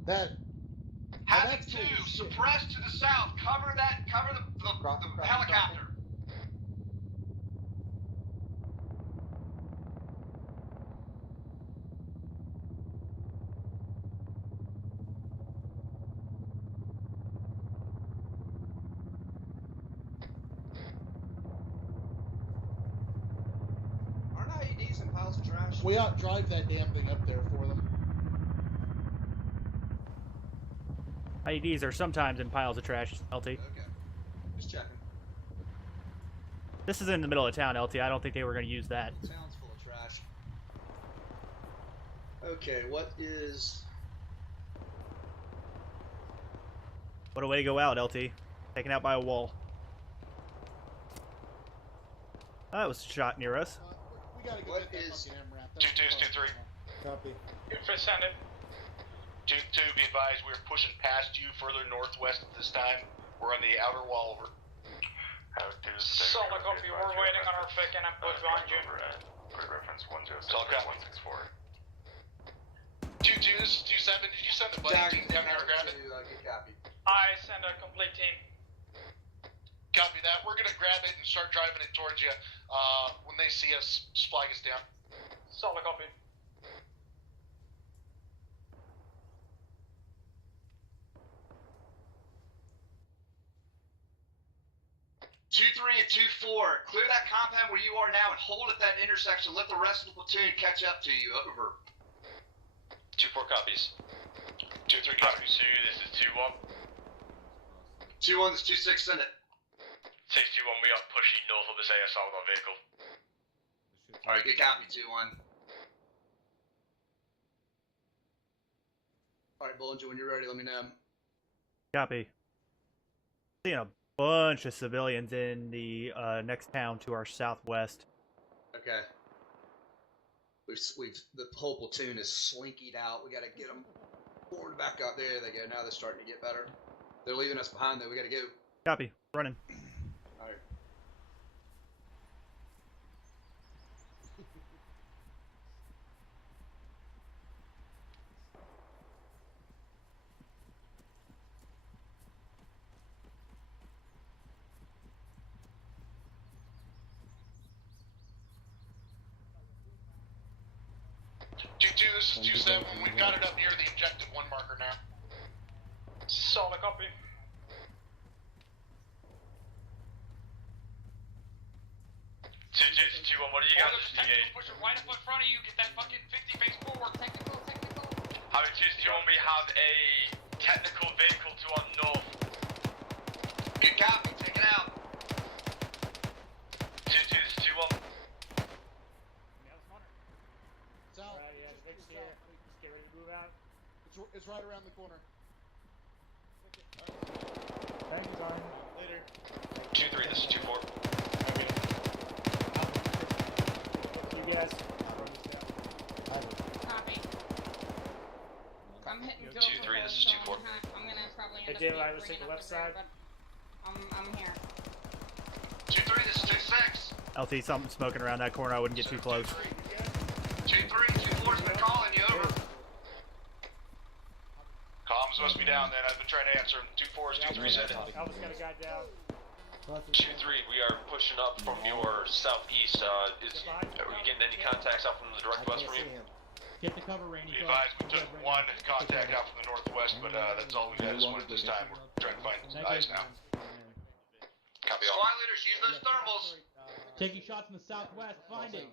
That. Havoc 2, suppress to the south. Cover the helicopter. Aren't IEDs in piles of trash? We ought to drive that damn thing up there for them. IEDs are sometimes in piles of trash, LT. Okay. Just checking. This is in the middle of town, LT. I don't think they were going to use that. Town's full of trash. Okay, what is... What a way to go out, LT. Taken out by a wall. Oh, that was a shot near us. We gotta What is... 2-2's 2-3. Copy. Send it. 2-2, be advised, we're pushing past you further northwest at this time. We're on the outer wall over. Solid copy, we're waiting on our Vic and I'm put behind you. Grid reference 106 Solid copy. 164. 2-2's 2-7, did you send the buddy team down here to grab it? Good copy. I send a complete team. Copy that. We're gonna grab it and start driving it towards you. When they see us, flag us down. Solid copy. 2-3 and 2-4. Clear that compound where you are now and hold at that intersection. Let the rest of the platoon catch up to you. Over. 2-4 copies. 2-3 copies. 2, this is 2-1. 2-1, this is 2-6, send it. 6-2-1, we are pushing north of this ASR with our vehicle. Alright, good copy, 2-1. Alright, Bullinger, when you're ready, let me know. Copy. Seeing a bunch of civilians in the next town to our southwest. Okay. The whole platoon is slinkied out. We gotta get them forward back up. There they go. Now they're starting to get better. They're leaving us behind though. We gotta go. Copy. Running. Alright. this is 2-7. We've got it up near the objective 1 marker now. Solid copy. 2-1, what do you got? Push it right up in front of you. Get that fucking 50 face forward. Technical. Havoc 2-1, we have a technical vehicle to our north. Good copy. Take it out. 2-1. It's out. Alright, yeah, Vic's here. Just get ready to move out. It's right around the corner. Thank you, Zion. Later. 2-3, this is 2-4. You guys. Copy. I'm hitting go 2-3, this is 2-4. I'm gonna probably Hey, end David, I up was bringing taking up left the rear, side. but I'm here. 2-3, this is 2-6. LT, something smoking around that corner. I wouldn't get too close. 2-3, 2-4's been calling you, over. Comms must be down then. I've been trying to answer them. 2-4 is 2-3 said. Alpha's got a guy down. 2-3, we are pushing up from your southeast. Are we getting any contacts out from the direct west from you? Get the cover, Randy. Be advised, we took 1 contact out from the northwest, but that's all we've had this one at this time. We're trying to find eyes now. Copy all. Squad leaders, use those thermals. Taking shots in the southwest. Finding.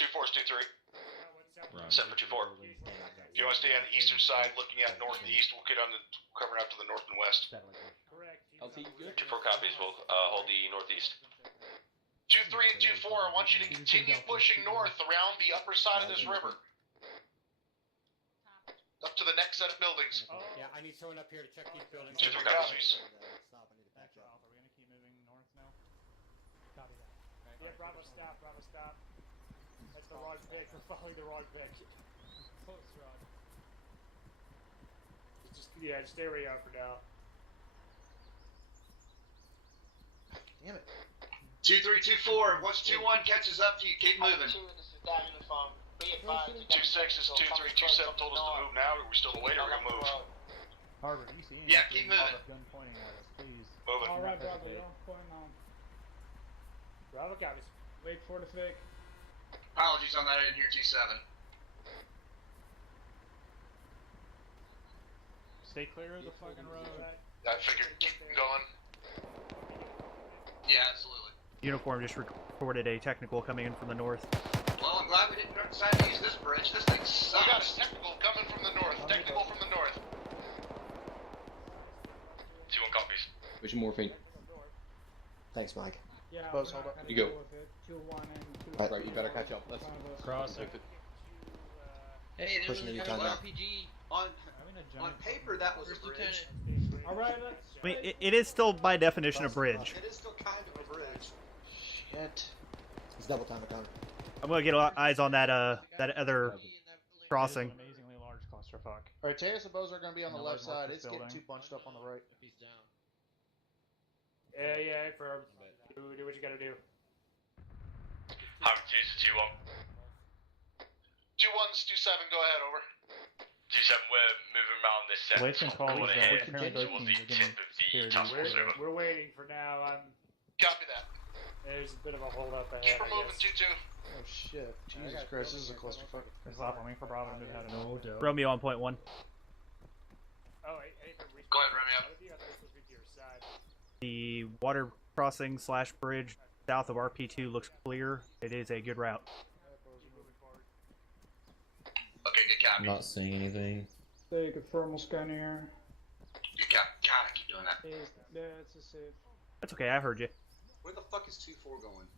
2-4 is 2-3. Set for 2-4. If you want to stay on the eastern side, looking at north and east, we'll get on the covering out to the north and west. Correct. 2-4 copies, we'll hold the northeast. 2-3 and 2-4, I want you to continue pushing north around the upper side of this river. Up to the next set of buildings. Yeah, I need someone up here to check these buildings. 2-3 copies. Stop. I need to back up. Are we gonna keep moving north now? Copy that. Yeah, Bravo stop. That's the wrong pick. We're following the wrong pick. Close, Rod. Just stay where you are for now. Damn it. 2-3, 2-4. Once 2-1 catches up to you, keep moving. 2-6 is 2-3, 2-7 told us to move now. Are we still away or are we gonna move? Harvard, you see Yeah, keep moving. Gun pointing at us, please. Moving. Alright, Bravo, y'all. Point on. Bravo copies. Wait for the fake. Apologies on that, I didn't hear 2-7. Stay clear of the fucking road. I figured keep going. Yeah, absolutely. Uniform just reported a technical coming in from the north. Well, I'm glad we didn't decide to use this bridge. This thing sucks. We got a technical coming from the north. Technical from the north. 2-1 copies. Where's your morphine? Thanks, Mike. Yeah, Buzz, hold up. You go. 2-1 and 2. Right, you better catch up. Let's cross it. Hey, there's Pushing the an Yukon now. RPG. On paper, that was a bridge. Alright, let's. I mean, it is still by definition a bridge. It is still kind of a bridge. Shit. It's double time account. I'm gonna get eyes on that that other crossing. An amazingly large clusterfuck. Alright, Tejas and Bozo are going to be on the No, left like, side. this It's getting building. too bunched up on the right. Yeah, for do what you gotta do. Havoc 2-1. 2-1's 2-7, go ahead, over. 2-7, we're moving around this set. Wait and call Going these ahead apparent towards the 13s tip of the task force over. We're waiting for now. Copy that. There's a bit of a hold up ahead. Keep her I moving, guess. 2-2. Oh shit. Jesus Christ, this is a clusterfuck. It's off on me for Bravo to move out of No doubt. Romeo on point 1. Oh, Go ahead, Romeo. I thought it was supposed to be to your side. The water crossing / bridge south of RP2 looks clear. It is a good route. Okay, good copy. I'm not seeing anything. Take a thermal scan here. Good copy. Keep doing that. That's a safe. That's okay, I heard you. Where the fuck is 2-4 going?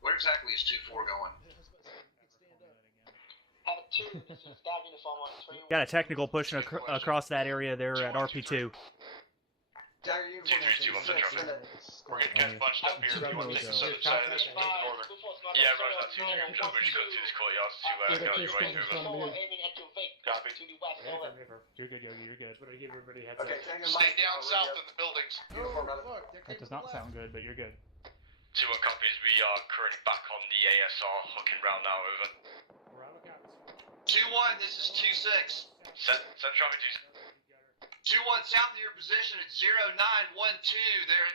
Where exactly is 2-4 going? Got a technical pushing across that area there at RP2. 2-3, 2-1, set traffic. We're getting kind of bunched up here. If you want to take the southern side of this, we'll take the northern. Yeah, roger that 2-3. I'm just pushing up to this courtyard to get out your way over. Copy. You're good, Yogi, you're good. But I give everybody a heads up. Stay down south in the buildings. That does not sound good, but you're good. 2-1 copies. We are currently back on the ASR, hooking round now, over. 2-1, this is 2-6. Send traffic to 2-1 south of your position at 0912. Their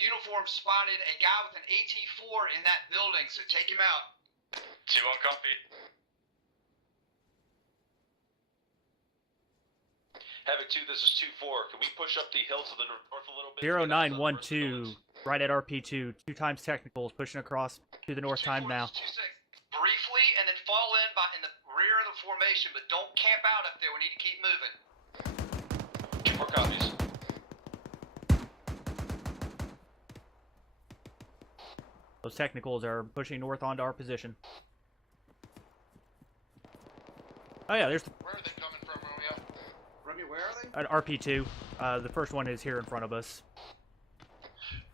uniform spotted a guy with an AT-4 in that building, so take him out. 2-1 copy. Havoc 2, this is 2-4. Can we push up the hill to the north a little bit? 0912, right at RP2. 2 times technicals, pushing across to the north time now. Briefly, and then fall in the rear of the formation, but don't camp out up there. We need to keep moving. 2-4 copies. Those technicals are pushing north onto our position. Oh yeah, there's the... Where are they coming from, Romeo? Romeo, where are they? At RP2. The first one is here in front of us.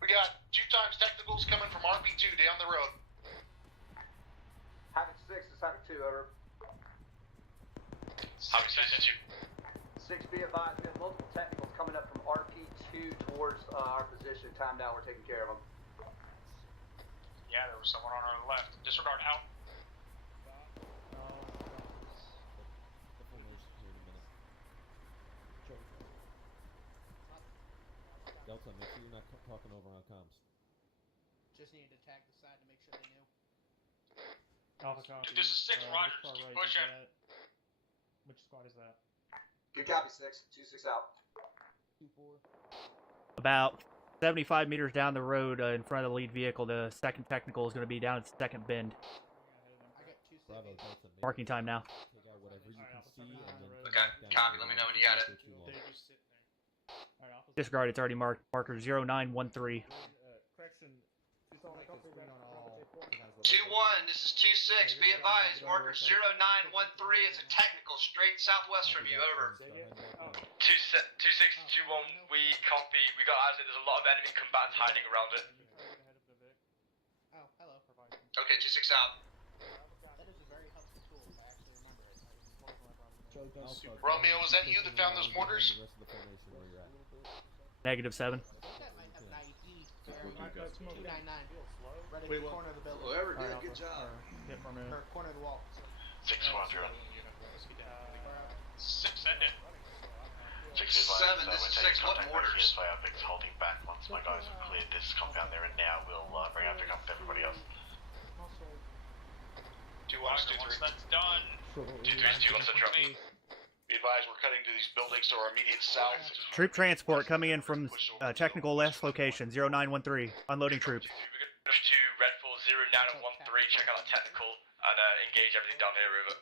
We got 2 times technicals coming from RP2 down the road. Havoc 6 is Havoc 2, over. Havoc 6 is 2. 6, be advised, we have multiple technicals coming up from RP2 towards our position. Time down, we're taking care of them. Yeah, there was someone on our left. Disregard out. Delta, make sure you're not talking over on comms. Just needed to tag the side to make sure they knew. Alpha copy. This is 6, Roger. Just keep pushing. Which squad is that? Good copy, 6. 2-6 out. 2-4. About 75 meters down the road in front of the lead vehicle, the second technical is going to be down at the second bend. Bravo, Delta, Marking time now. Take out whatever you can see and then Okay, copy. Let me know when you got it. Disregard, it's already marked. Marker 0913. Correction. 2-1, this is 2-6. Be advised, marker 0913 is a technical straight southwest from you. Over. 2-6-2-1. We copy. We got eyes. There's a lot of enemy combatants hiding around it. Oh, hello. Okay, 2-6 out. That is a very helpful tool. I actually remember it. Romeo, was that you that found those mortars? -7. That might have an IED. 299. Right at Wait, the corner of the building. Whoever did, good job. Or corner of the wall. 6 squadron. 6 send it. 7, this is 6. What mortars? Vic's holding back. Once my guys have cleared this compound there and now, we'll bring out pick up everybody else. 2-1, Once that's done. 2-3's 2 on central. Be advised, we're cutting to these buildings to our immediate south. Troop transport coming in from technical left location, 0913. Unloading troops. Push to Redfall 0913, check out the technical, and engage everything down here, River.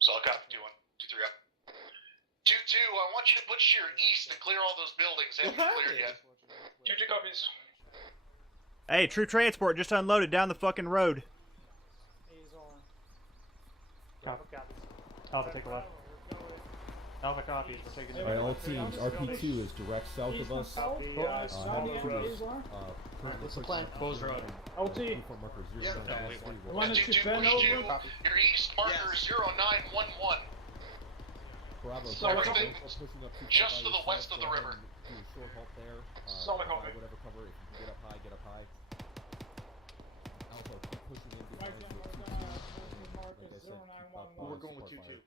So I'll copy 2-1. 2-3 up. 2-2, I want you to push to your east to clear all those buildings. They haven't been cleared yet. 2-2 copies. Hey, troop transport just unloaded down the fucking road. Alpha, take a left. Alpha copies. We're taking Alright, all teams, RP2 is direct south of us. Havoc 2 is What's the plan? Close road. LT. Marker 0913. 2-2, push to your east, marker 0911. Bravo, Everything pushing up just to the west of the river. Do a short halt there. Whatever cover, if you can get up high, get up high. Alpha, keep pushing in behind you. Like I said, keep up, We're going with support 2-2. fire.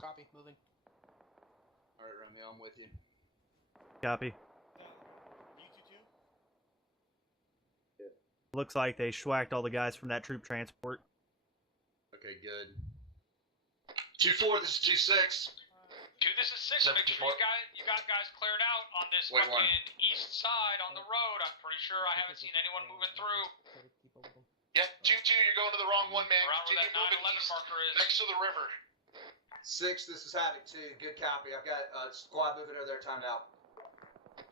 Copy, moving. Alright, Romeo, I'm with you. Copy. Looks like they schwacked all the guys from that troop transport. Okay, good. 2-4, this is 2-6. 2, this is 6. Make sure you got guys cleared out on this Wait, fucking one. east side on the road. I'm pretty sure I haven't seen anyone moving through. Yep, 2-2, you're going to the wrong one, man. Around where Continue that moving 911 east, marker is. next to the river. 6, this is Havoc 2. Good copy. I've got a squad moving over there, timed out.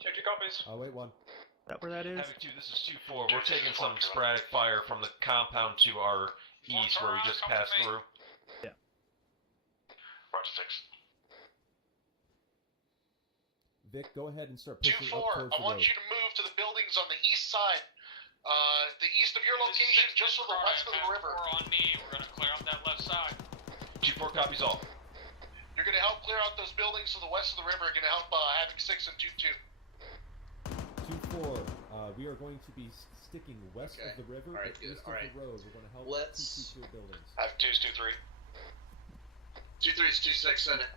2 copies. Wait one. Is that where that is? Havoc 2, this is 2-4. We're taking some sporadic fire from the compound to our east where we just passed through. Yeah. Roger 6. Vic, go ahead and start pushing 2-4, up towards I the want road. you to move to the buildings on the east side. The east of your location, just to the west of the river. 4 on me. We're gonna clear up that left side. 2-4 copies all. You're going to help clear out those buildings to the west of the river. You're going to help Havoc 6 and 2-2. 2-4, we are going to be sticking west of the river, Alright, but good. east Alright. of the road. We're going to help Let's- keep your buildings. Havoc 2 is 2-3. 2-3 is 2-6, send it.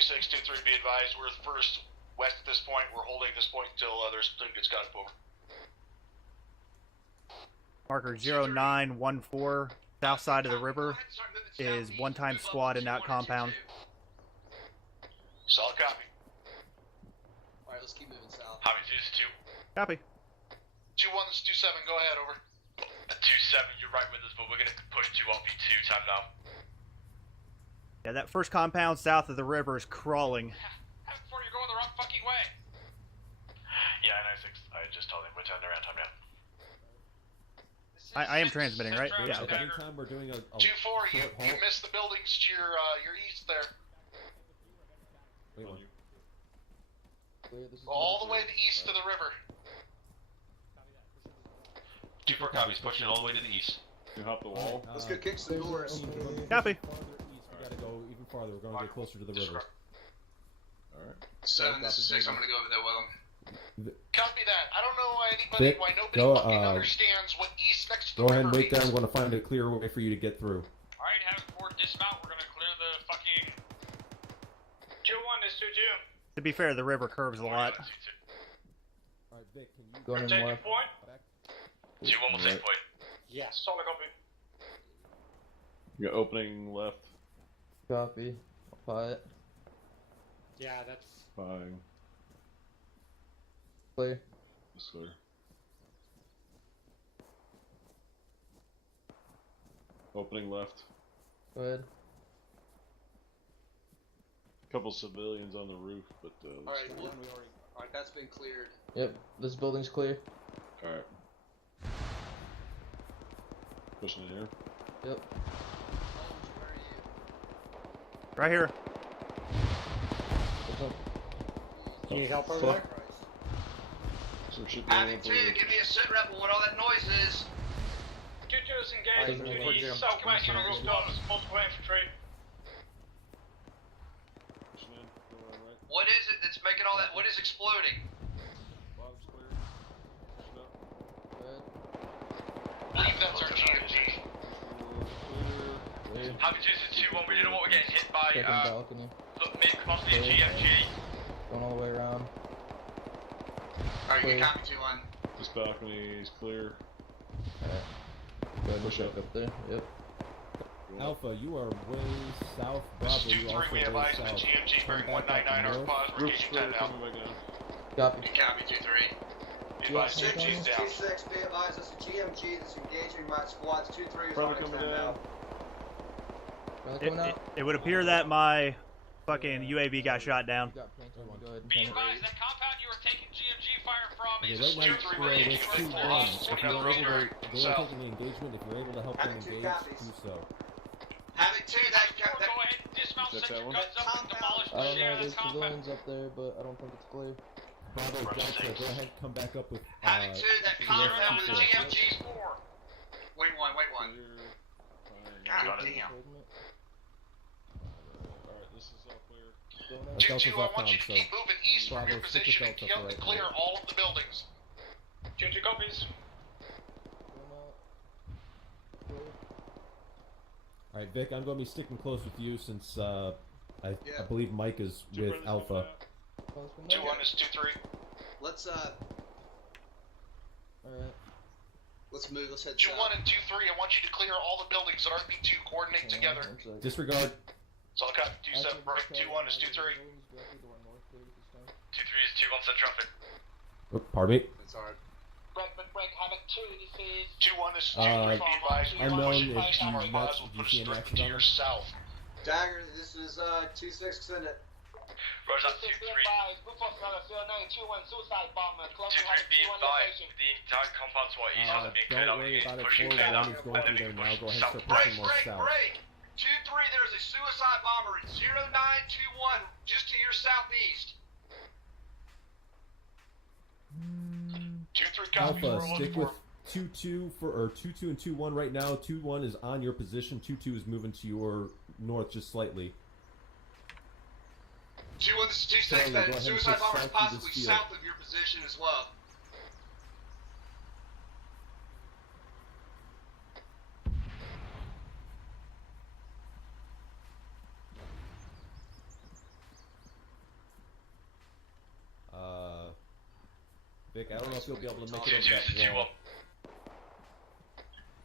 2623, be advised, we're first west at this point. We're holding this point until there's something gets got up over. Marker 0914, south side of the river, is one-time squad in that compound. Solid copy. Alright, let's keep moving south. Hobby 2-2. Copy. 2-1, this is 2-7, go ahead, over. 2-7, you're right with us, but we're gonna push 2-1v2 time now. Yeah, that first compound south of the river is crawling. Before you're going the wrong fucking way. Yeah, I just told him we're turning around time now. I am transmitting, right? Yeah, okay. Anytime we're doing a 2-4, you short halt. missed the buildings to your east there. Wait, one. All the way to the east of the river. 2-4 copies, pushing all the way to the east. You hop the wall. Let's go kick some doors. Copy. We gotta go even farther. We're gonna get closer to the river. Alright. 7, this is 6, I'm gonna go over there with them. Copy that. I don't know Vic, why nobody go, fucking understands what east next to the Go ahead river and wait there. means. I'm gonna find a clear way for you to get through. Alright, Havoc 4, dismount. We're gonna clear the fucking... 2-1 is 2-2. To be fair, the river curves a lot. Alright, Vic, can you go in Taking left? point. 2-1 will take point. Yeah. Solid copy. You got opening left. Copy. Quiet. Yeah, that's Fine. Clear. Yes, sir. Opening left. Go ahead. Couple civilians on the roof, but Alright, alright, that's been cleared. Yep, this building's clear. Alright. Pushing in here. Yep. Right here. What's up? You need help over there? So should Having 2, give me a sit rep on what all that noise is. 2-2 is engaged Alright, to we're the down. southwest on the rooftop. There's multiple infantry. Pushing in. Go on right. What is it that's making all that? What is exploding? Bottom's clear. Pushing up. Go ahead. I believe that's our GMG. Clear. Hobby 2-1, we didn't know what we're getting hit by. Second balcony. Mid-capacity GMG. Going all the way around. Alright, Clear. you copy 2-1. This balcony is clear. Alright. Go ahead and Push check up. up there. Yep. Go up. Alpha, you are way south. This Bravo, is you 2-3, also we way have eyes on south. the GMG Come bearing back up 199, our north. pause, we're Roof's engaging 10 clear, now. coming back down. Copy. You copy 2-3. Be advised, Yeah, GMG's down. 2-6, be advised, this is GMG that's engaging my squads. 2-3 is Probably on coming extend down. now. Brother It, coming out. it would appear that my fucking UAV got shot down. You got plenty of them. Go ahead and Be turn it. advised, that compound you were taking GMG fire from Okay, is right now, 2-3, we're we're with engaging 2-1. right If forward. you're able to go South. and take an engagement, if you're able to help them Having 2 engage, copies. do so. Having 2, that Go ahead and dismount, Check set that your one. guns up and demolish I the don't share know, of there's that compound. civilians up there, but I don't think it's clear. Bravo, Delta, go ahead, come back up with. Having 2, that compound with the Clear. GMG's 4. Wait 1, wait 1. Clear. Fine. God damn. Alright, this is all clear. That's Delta's 2-2, I off want you com, to so keep moving east from your Bravo, stick with position and Delta for right clear now. all of the buildings. 2-2 copies. Alright, Vic, I'm going to be sticking close with you since I believe Mike is with Alpha. 2-1 is 2-3. Let's Alright. let's move. Let's head 2-1 south. and 2-3, I want you to clear all the buildings that RP2 coordinate together. Disregard. So I'll cut 2-7 break. 2-1 is 2-3. 2-3 is 2-1 set traffic. Oh, pardon me. It's alright. Break, Havoc 2, this is... 2-1 is 2-3, be advised. We are unknown pushing if east you from our met- base. do We'll you put see us any directly actions to on your it? south. Dagger, this is 2-6, extend it. Roger, that's 2-3. suicide bomber, 2-3, be advised, the entire compound to our east hasn't been cleared Don't out. worry We're about it. pushing 4-1 clear out. is going And then through we there can now. push Go ahead and south. start Break, pushing more break, south. break! 2-3, there's a suicide bomber at 0921 just to your southeast. 2-3 copy. Alpha, We're stick looking with 2-2 or 2-2 and 2-1 right now. 2-1 is on your position. 2-2 is moving to your north just slightly. 2-1, this is 2-6, Charlie, go that ahead and suicide push bomber is south through this possibly field. south of your position as well. Vic, I don't know if you'll be able to make it 2-2 over is a that wall.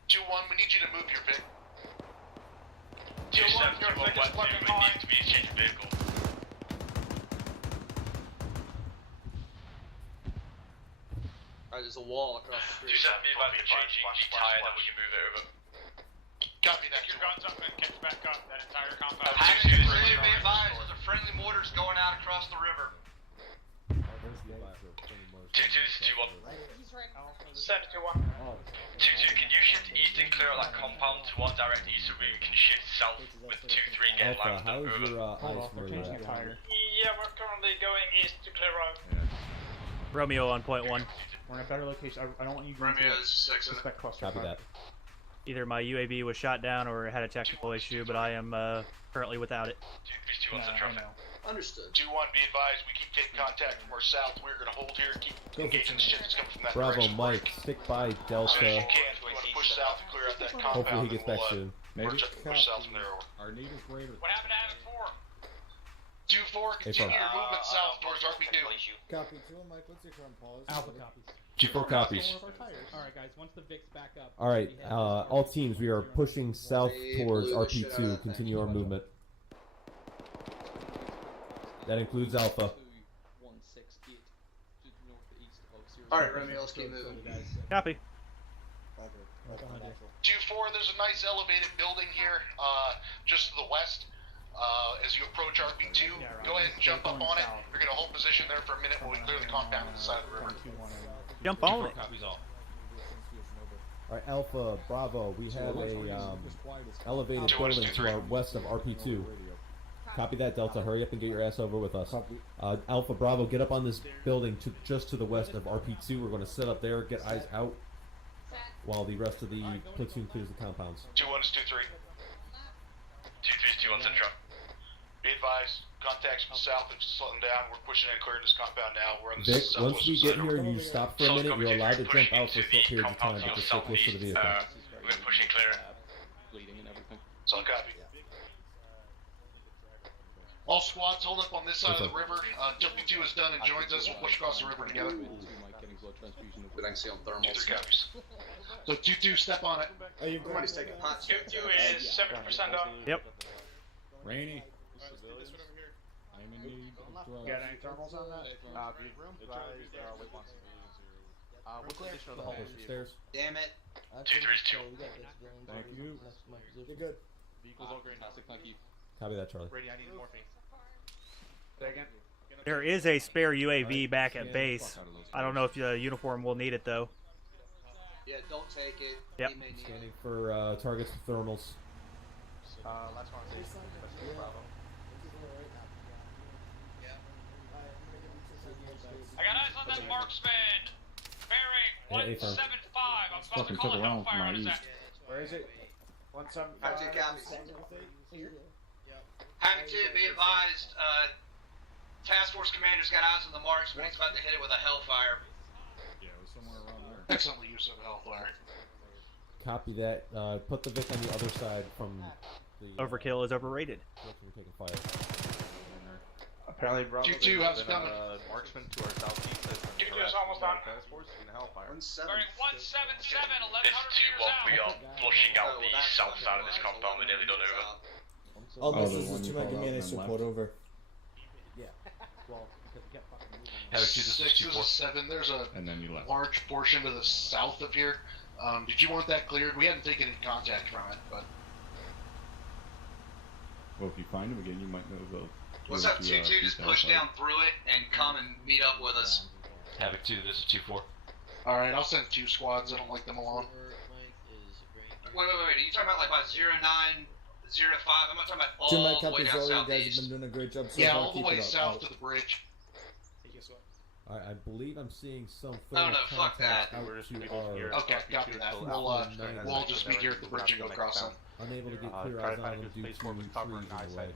2-1, we need you to move your Vic. 2-7, 2-1, 1-2, it needs to be exchanging vehicle. Alright, there's a wall across the street. 2-7, be advised, we're changing the tire, then we can move it over. Copy that. Get your guns up and catch back up that entire compound. Actually, be advised, there's a friendly mortars going out across the river. 2-2, this is 2-1. He's right. Send it to 1. 2-2, can you shift east and clear out that compound to 1 direct east so we can shift south with 2-3 get Alpha, lines how is over? your eyes for Yeah, we're currently going east to clear out. Romeo on point 1. We're in a better location. I don't want you going Romeo's 6 in it. suspect cluster. Copy that. Either my UAV was shot down or had a technical issue, but I am currently without it. 2-3, 2-1, central. Understood. 2-1, be advised, we keep taking contact from our south. We're gonna hold here, keep engaging the shit that's coming from that Bravo, direction. Mike, stick by As soon as Delta. you can, we want to push south and clear out that compound. Hopefully he gets back soon. Maybe push south from there over. Our need is greater. What happened to Havoc 4? 2-4, continue your movement south towards RP2. Copy 2 Mike, what's your current pause? Alpha copies. 2-4 copies. Alright, guys, once the Vic's back up. Alright, all teams, we are pushing south towards RP2. Continue our movement. That includes Alpha. Alright, Romeo, let's keep moving. Copy. 2-4, there's a nice elevated building here, just to the west. As you approach RP2, go ahead and jump up on it. You're gonna hold position there for a minute while we clear the compound on the side of the river. Jump on it. Alright, Alpha, Bravo, we have a elevated building to our west of RP2. Copy that, Delta. Hurry up and get your ass over with us. Alpha, Bravo, get up on this building just to the west of RP2. We're going to set up there, get eyes out, while the rest of the platoon clears the compounds. 2-1 is 2-3. 2-3 is 2-1, central. Be advised, contacts from the south have slowed down. We're pushing in, clearing this compound now. We're on the Vic, southwest once we side get of here the and you stop for a minute, you're allowed to jump out for a short period of time, but just stay close to the vehicle. We're going to push and clear it. So copy. All squads hold up on this side of the river. W2 is done and joins us. We'll push across the river together. But I can see on thermals. 2-3 copies. So 2-2, step on it. Somebody's taking pots. 2-2 is 70% done. Yep. Rainy. Got any thermals on that? What's the condition of the hull? Stairs. Damn it. 2-3 is 2. Thank you. You're good. Vehicles all green. Thank you. Copy that, Charlie. Brady, I need morphine. Say again? There is a spare UAV back at base. I don't know if the uniform will need it though. Yeah, don't take it. Yep. Scanning for targets with thermals. Last one. Bravo. I got eyes on that marksman. Bearing 175. I'm supposed to call it Hellfire on his ass. Where is it? 175. 2 copies. Having to be advised, task force commander's got eyes on the marksman. He's about to hit it with a Hellfire. Yeah, it was somewhere around there. Excellent use of Hellfire. Copy that. Put the Vic on the other side from the... Overkill is overrated. We're taking fire. Apparently, Bravo. 2-2, how's it coming? Marksman to our southeast. 2-2 is almost done. Task force in Hellfire. Bearing 177, 1100 This meters 2-1, out. we are flushing out the south side of this compound. We're nearly done over. This is to my command support over. Yeah. Well, because we kept fucking moving. 6 is a 7. There's a large portion to the south of here. Did you want that cleared? We hadn't taken any contact from it, but... Well, if you find him again, you might know the... What's up, 2-2? Just push down through it and come and meet up with us. Havoc 2, this is 2-4. Alright, I'll send 2 squads. I don't like them alone. Wait. Are you talking about like by 0905? I'm not talking about all To my the way copies, down all you guys southeast. have been doing a great job so Yeah, far. all the Keep way it up. south to the bridge. I believe I'm seeing some No, fuck that. out to our... Okay, copy that. We'll all just meet here at the bridge and go across them. Unable to get clear eyes on them due to trees in the way.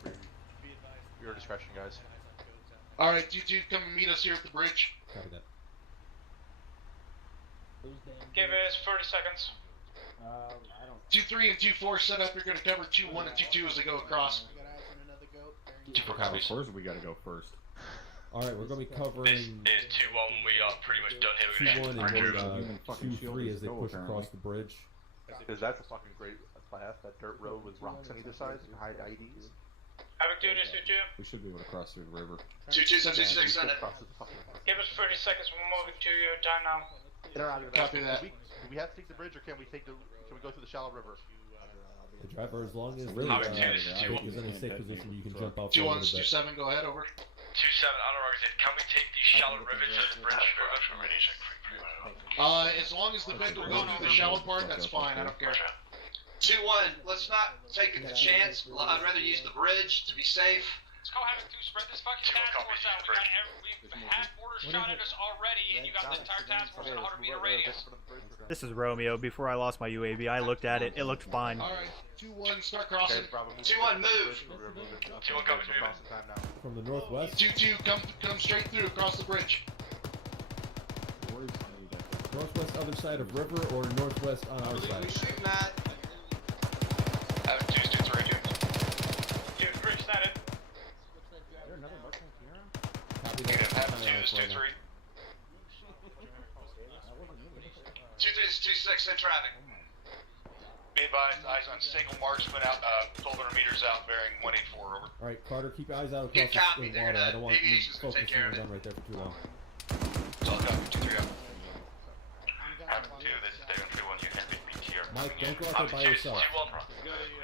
Your discretion, guys. Alright, 2-2, come and meet us here at the bridge. Copy that. Give us 30 seconds. 2-3 and 2-4 set up. You're going to cover 2-1 and 2-2 as they go across. 2-4 copies. First, we gotta go first. Alright, we're gonna be covering Is 2-1, we are pretty much done here. We're 2-1 and 2-3 as they push across the bridge. Because that's a fucking great path, that dirt road with rocks on either side and hide IDs. Havoc 2 to 2-2. We should be able to cross through the river. 2-2-7-2-6, send it. Give us 30 seconds, we're moving to your time now. Copy that. Do we have to take the bridge, or can we go through the shallow river? The driver, as long as Really, is in a safe position, you can jump off. 2-1, 2-7, go ahead, over. 2-7, can we take these shallow rivers at the bridge? As long as the bend will go through the shallow part, that's fine, I don't care. 2-1, let's not take a chance. I'd rather use the bridge to be safe. Let's go Havoc 2, spread this fucking task force out. We've had mortars shot at us already, and you got the entire task force in a 100-meter radius. This is Romeo. Before I lost my UAV, I looked at it. It looked fine. Alright, 2-1, start crossing. 2-1, move. 2-1 comes moving. From the northwest. 2-2, come straight through, across the bridge. Northwest other side of river or northwest on our side? Shooting at. Havoc 2's 2-3. 2 bridge started. Copy that. Havoc 2's 2-3. 2-3 is 2-6, in traffic. Be advised, eyes on single marksman out, 1,200 meters out, bearing 184, over. Alright, Carter, keep your eyes out across Good copy, the they're water. gonna- I don't want you aviation's gonna take focusing care on of them right there for too long. Solid copy, 2-3 out. Havoc 2, this is David 3-1, you can be BTR. Mike, don't go out there by yourself.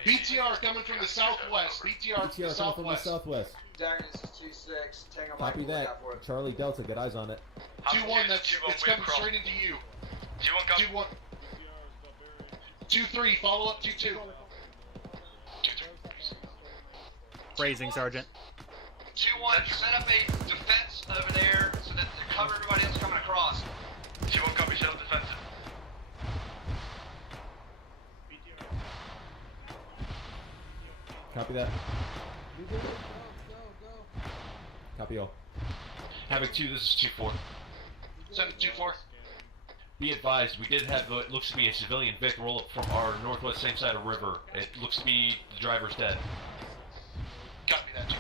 BTR coming from the southwest. BTR from the BTR coming from the southwest. southwest. Dagger, this is 2-6. Tango Mike, Copy look that. out for it. Charlie Delta, get eyes on it. 2-1, it's coming straight into you. 2-1 come. 2-1. 2-3, follow up 2-2. 2-3. Phrasing, Sergeant. 2-1, set up a defense over there so that to cover everybody else coming across. 2-1 copy, set up defensive. Copy that. Copy all. Havoc 2, this is 2-4. Send it 2-4. Be advised, we did have what looks to be a civilian Vic roll up from our northwest same side of river. It looks to be the driver's dead. Copy that 2-4.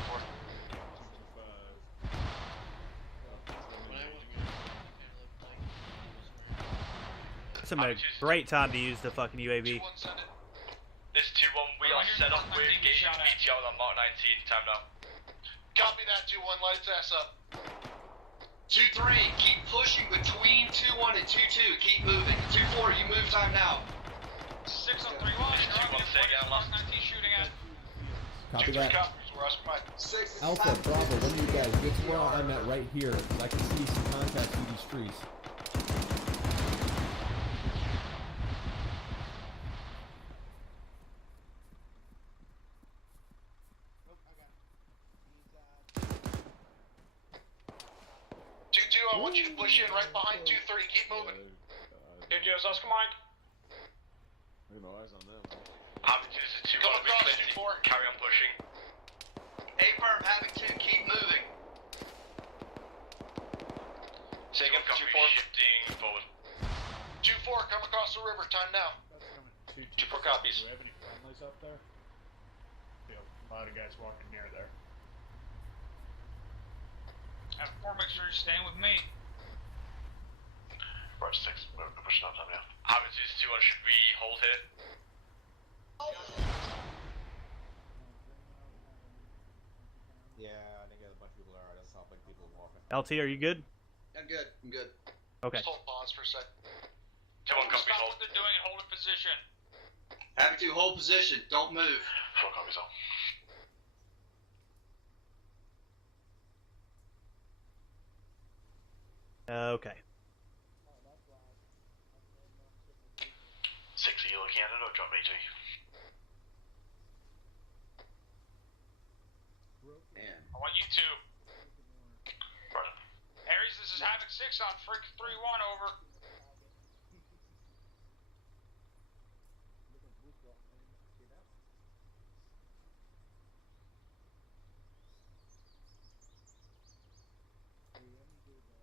It's a great time to use the fucking UAV. This 2-1, we are set up. We're engaging BTR on Mark 19. Time now. Copy that 2-1, light its ass up. 2-3, keep pushing between 2-1 and 2-2. Keep moving. 2-4, you move time now. 6 on 3-1, Mark 19 shooting at. Copy that. Six, Alpha, Bravo, one of you guys, get to where I'm at right here, because I can see some contact through these trees. I want you to push in right behind 2-3. Keep moving. Did you Oscar Mike? No eyes on them. Havoc 2, this is 2-1. Come across 2-4. Carry on pushing. A-firm, Havoc 2, keep moving. Say again for 2-4. Shifting forward. 2-4, come across the river. Time now. 2-4 copies. Do we have any friendlies up there? Yeah, a lot of guys walking near there. Have 4, make sure you're staying with me. Barge 6, we're pushing up time now. Havoc 2 is 2-1, should we hold here? Yeah, I think a bunch of people are. That's how big people are walking. LT, are you good? I'm good. I'm good. Okay. Just hold pause for a sec. 2-1 copies, Stop hold. what they're doing and hold in position. Havoc 2, hold position. Don't move. 4 copies, hold. Okay. 6, are you looking at it or drop AJ? I want you two. Pardon. Aries, this is Havoc 6 on Freak 3-1, over.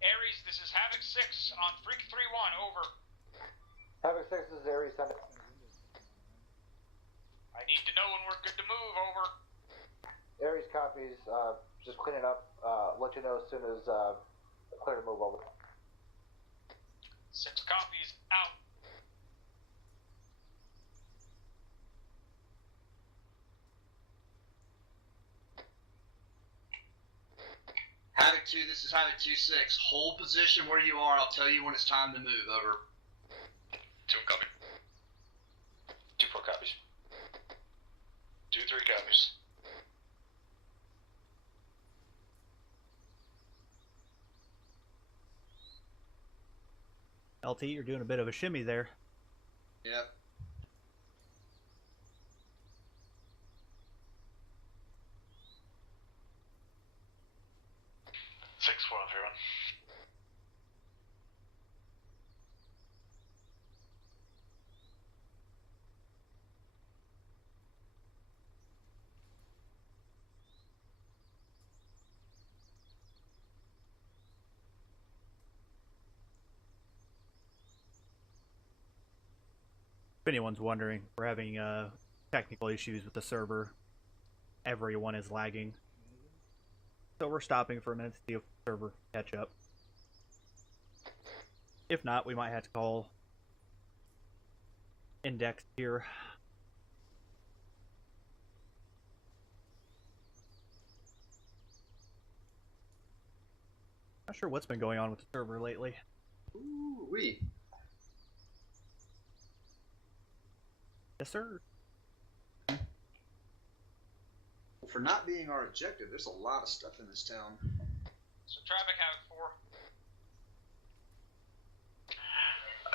Aries, this is Havoc 6 on Freak 3-1, over. Havoc 6 is Aries, send it. I need to know when we're good to move, over. Aries copies, just cleaning up. Let you know as soon as clear to move over. 6 copies out. Havoc 2, this is Havoc 2-6. Hold position where you are. I'll tell you when it's time to move. Over. 2 copy. 2-4 copies. 2-3 copies. LT, you're doing a bit of a shimmy there. Yep. Six, 4 on 3-1. If anyone's wondering, we're having technical issues with the server. Everyone is lagging. So we're stopping for a minute to see if the server can catch up. If not, we might have to call Index here. Not sure what's been going on with the server lately. Ooh-wee. Yes, sir. For not being our objective, there's a lot of stuff in this town. So traffic Havoc 4.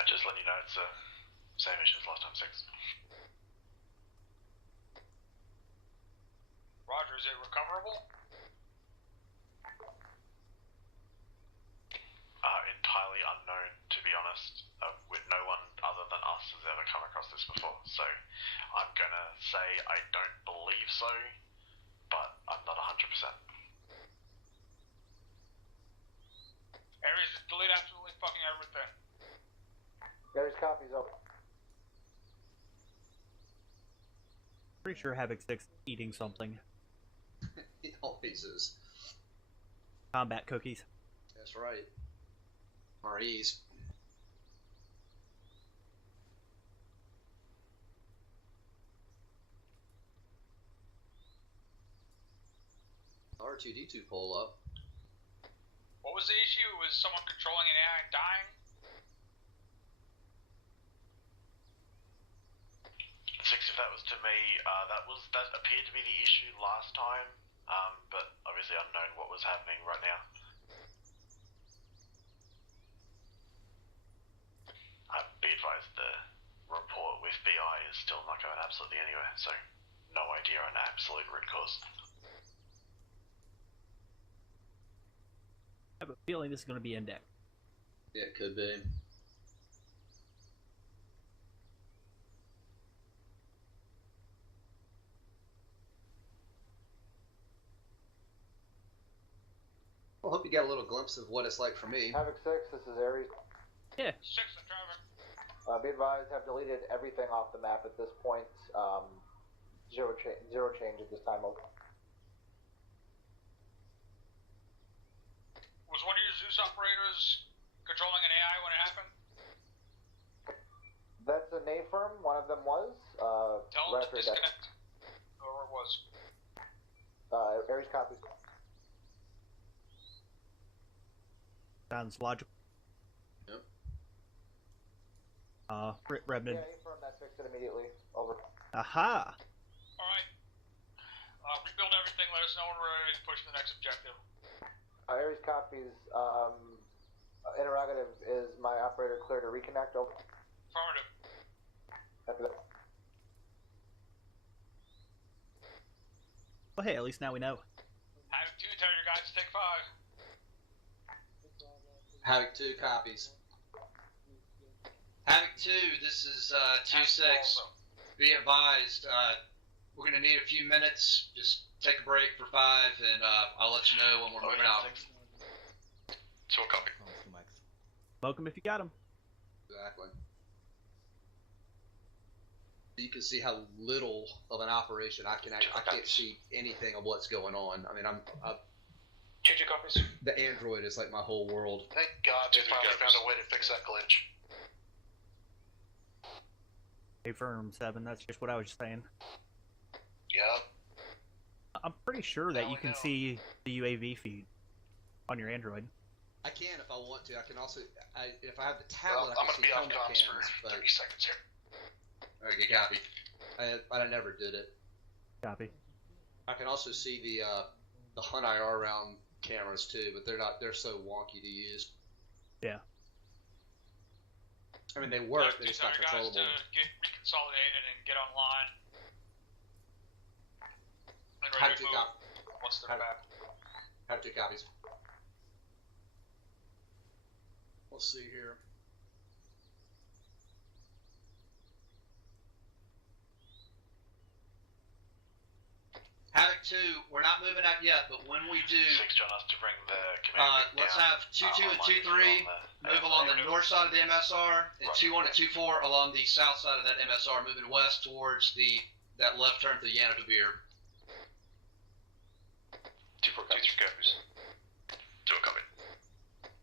Just letting you know it's the same issue as last time, 6. Roger, is it recoverable? Entirely unknown, to be honest. With no one other than us has ever come across this before. So I'm gonna say I don't believe so, but I'm not 100%. Aries, just delete absolutely fucking everything. There's copies over. Pretty sure Havoc 6 is eating something. He always is. Combat cookies. That's right. REs. R2D2 pull up. What was the issue? Was someone controlling an AI and dying? 6, if that was to me, that appeared to be the issue last time, but obviously unknown what was happening right now. Be advised, the report with BI is still not going absolutely anywhere, so no idea on absolute root cause. I have a feeling this is going to be Index. Yeah, it could be. Well, I hope you got a little glimpse of what it's like for me. Havoc 6, this is Aries. Yeah. 6 on traffic. Be advised, have deleted everything off the map at this point. Zero change at this time. Okay. Was one of your Zeus operators controlling an AI when it happened? That's a name firm. One of them was. Tell them to disconnect. Whoever it was. Aries copies. Sounds logical. Yep. Rebnan. Yeah, name firm that fixed it immediately. Over. Aha! Alright. Rebuild everything, let us know when we're ready to push the next objective. Aries copies. Interrogative, is my operator clear to reconnect? Over. Affirmative. After that. Well, hey, at least now we know. Havoc 2, tell your guys to take 5. Havoc 2 copies. Havoc 2, this is 2-6. Be advised, we're going to need a few minutes. Just take a break for 5, and I'll let you know when we're moving out. 2 copy. Smoke him if you got him. Exactly. You can see how little of an operation I can't see anything of what's going on. I mean, 2-2 copies. The Android is like my whole world. Thank God they finally found a way to fix that glitch. Affirm 7, that's just what I was just saying. Yep. I'm pretty sure that you can see the UAV feed on your Android. I can if I want to. I can also, if I have the tablet, I'm I going can to be see off helmet comms cams, for but 30 seconds here. Okay, copy. I never did it. Copy. I can also see the Hunt IR round cameras too, but they're so wonky to use. Yeah. I mean, they work, they're Please just tell not your guys controllable. to get reconsolidated and get online. And Have ready to to move once they're back. Have 2 copies. Let's see here. Havoc 2, we're not moving out yet, but when we do, 6 John has to bring the command let's down. have 2-2 and 2-3 move along the north side of the MSR, and 2-1 and 2-4 along the south side of that MSR, moving west towards that left turn to the Yanaka Beer. 2-4 copies. 2 copy.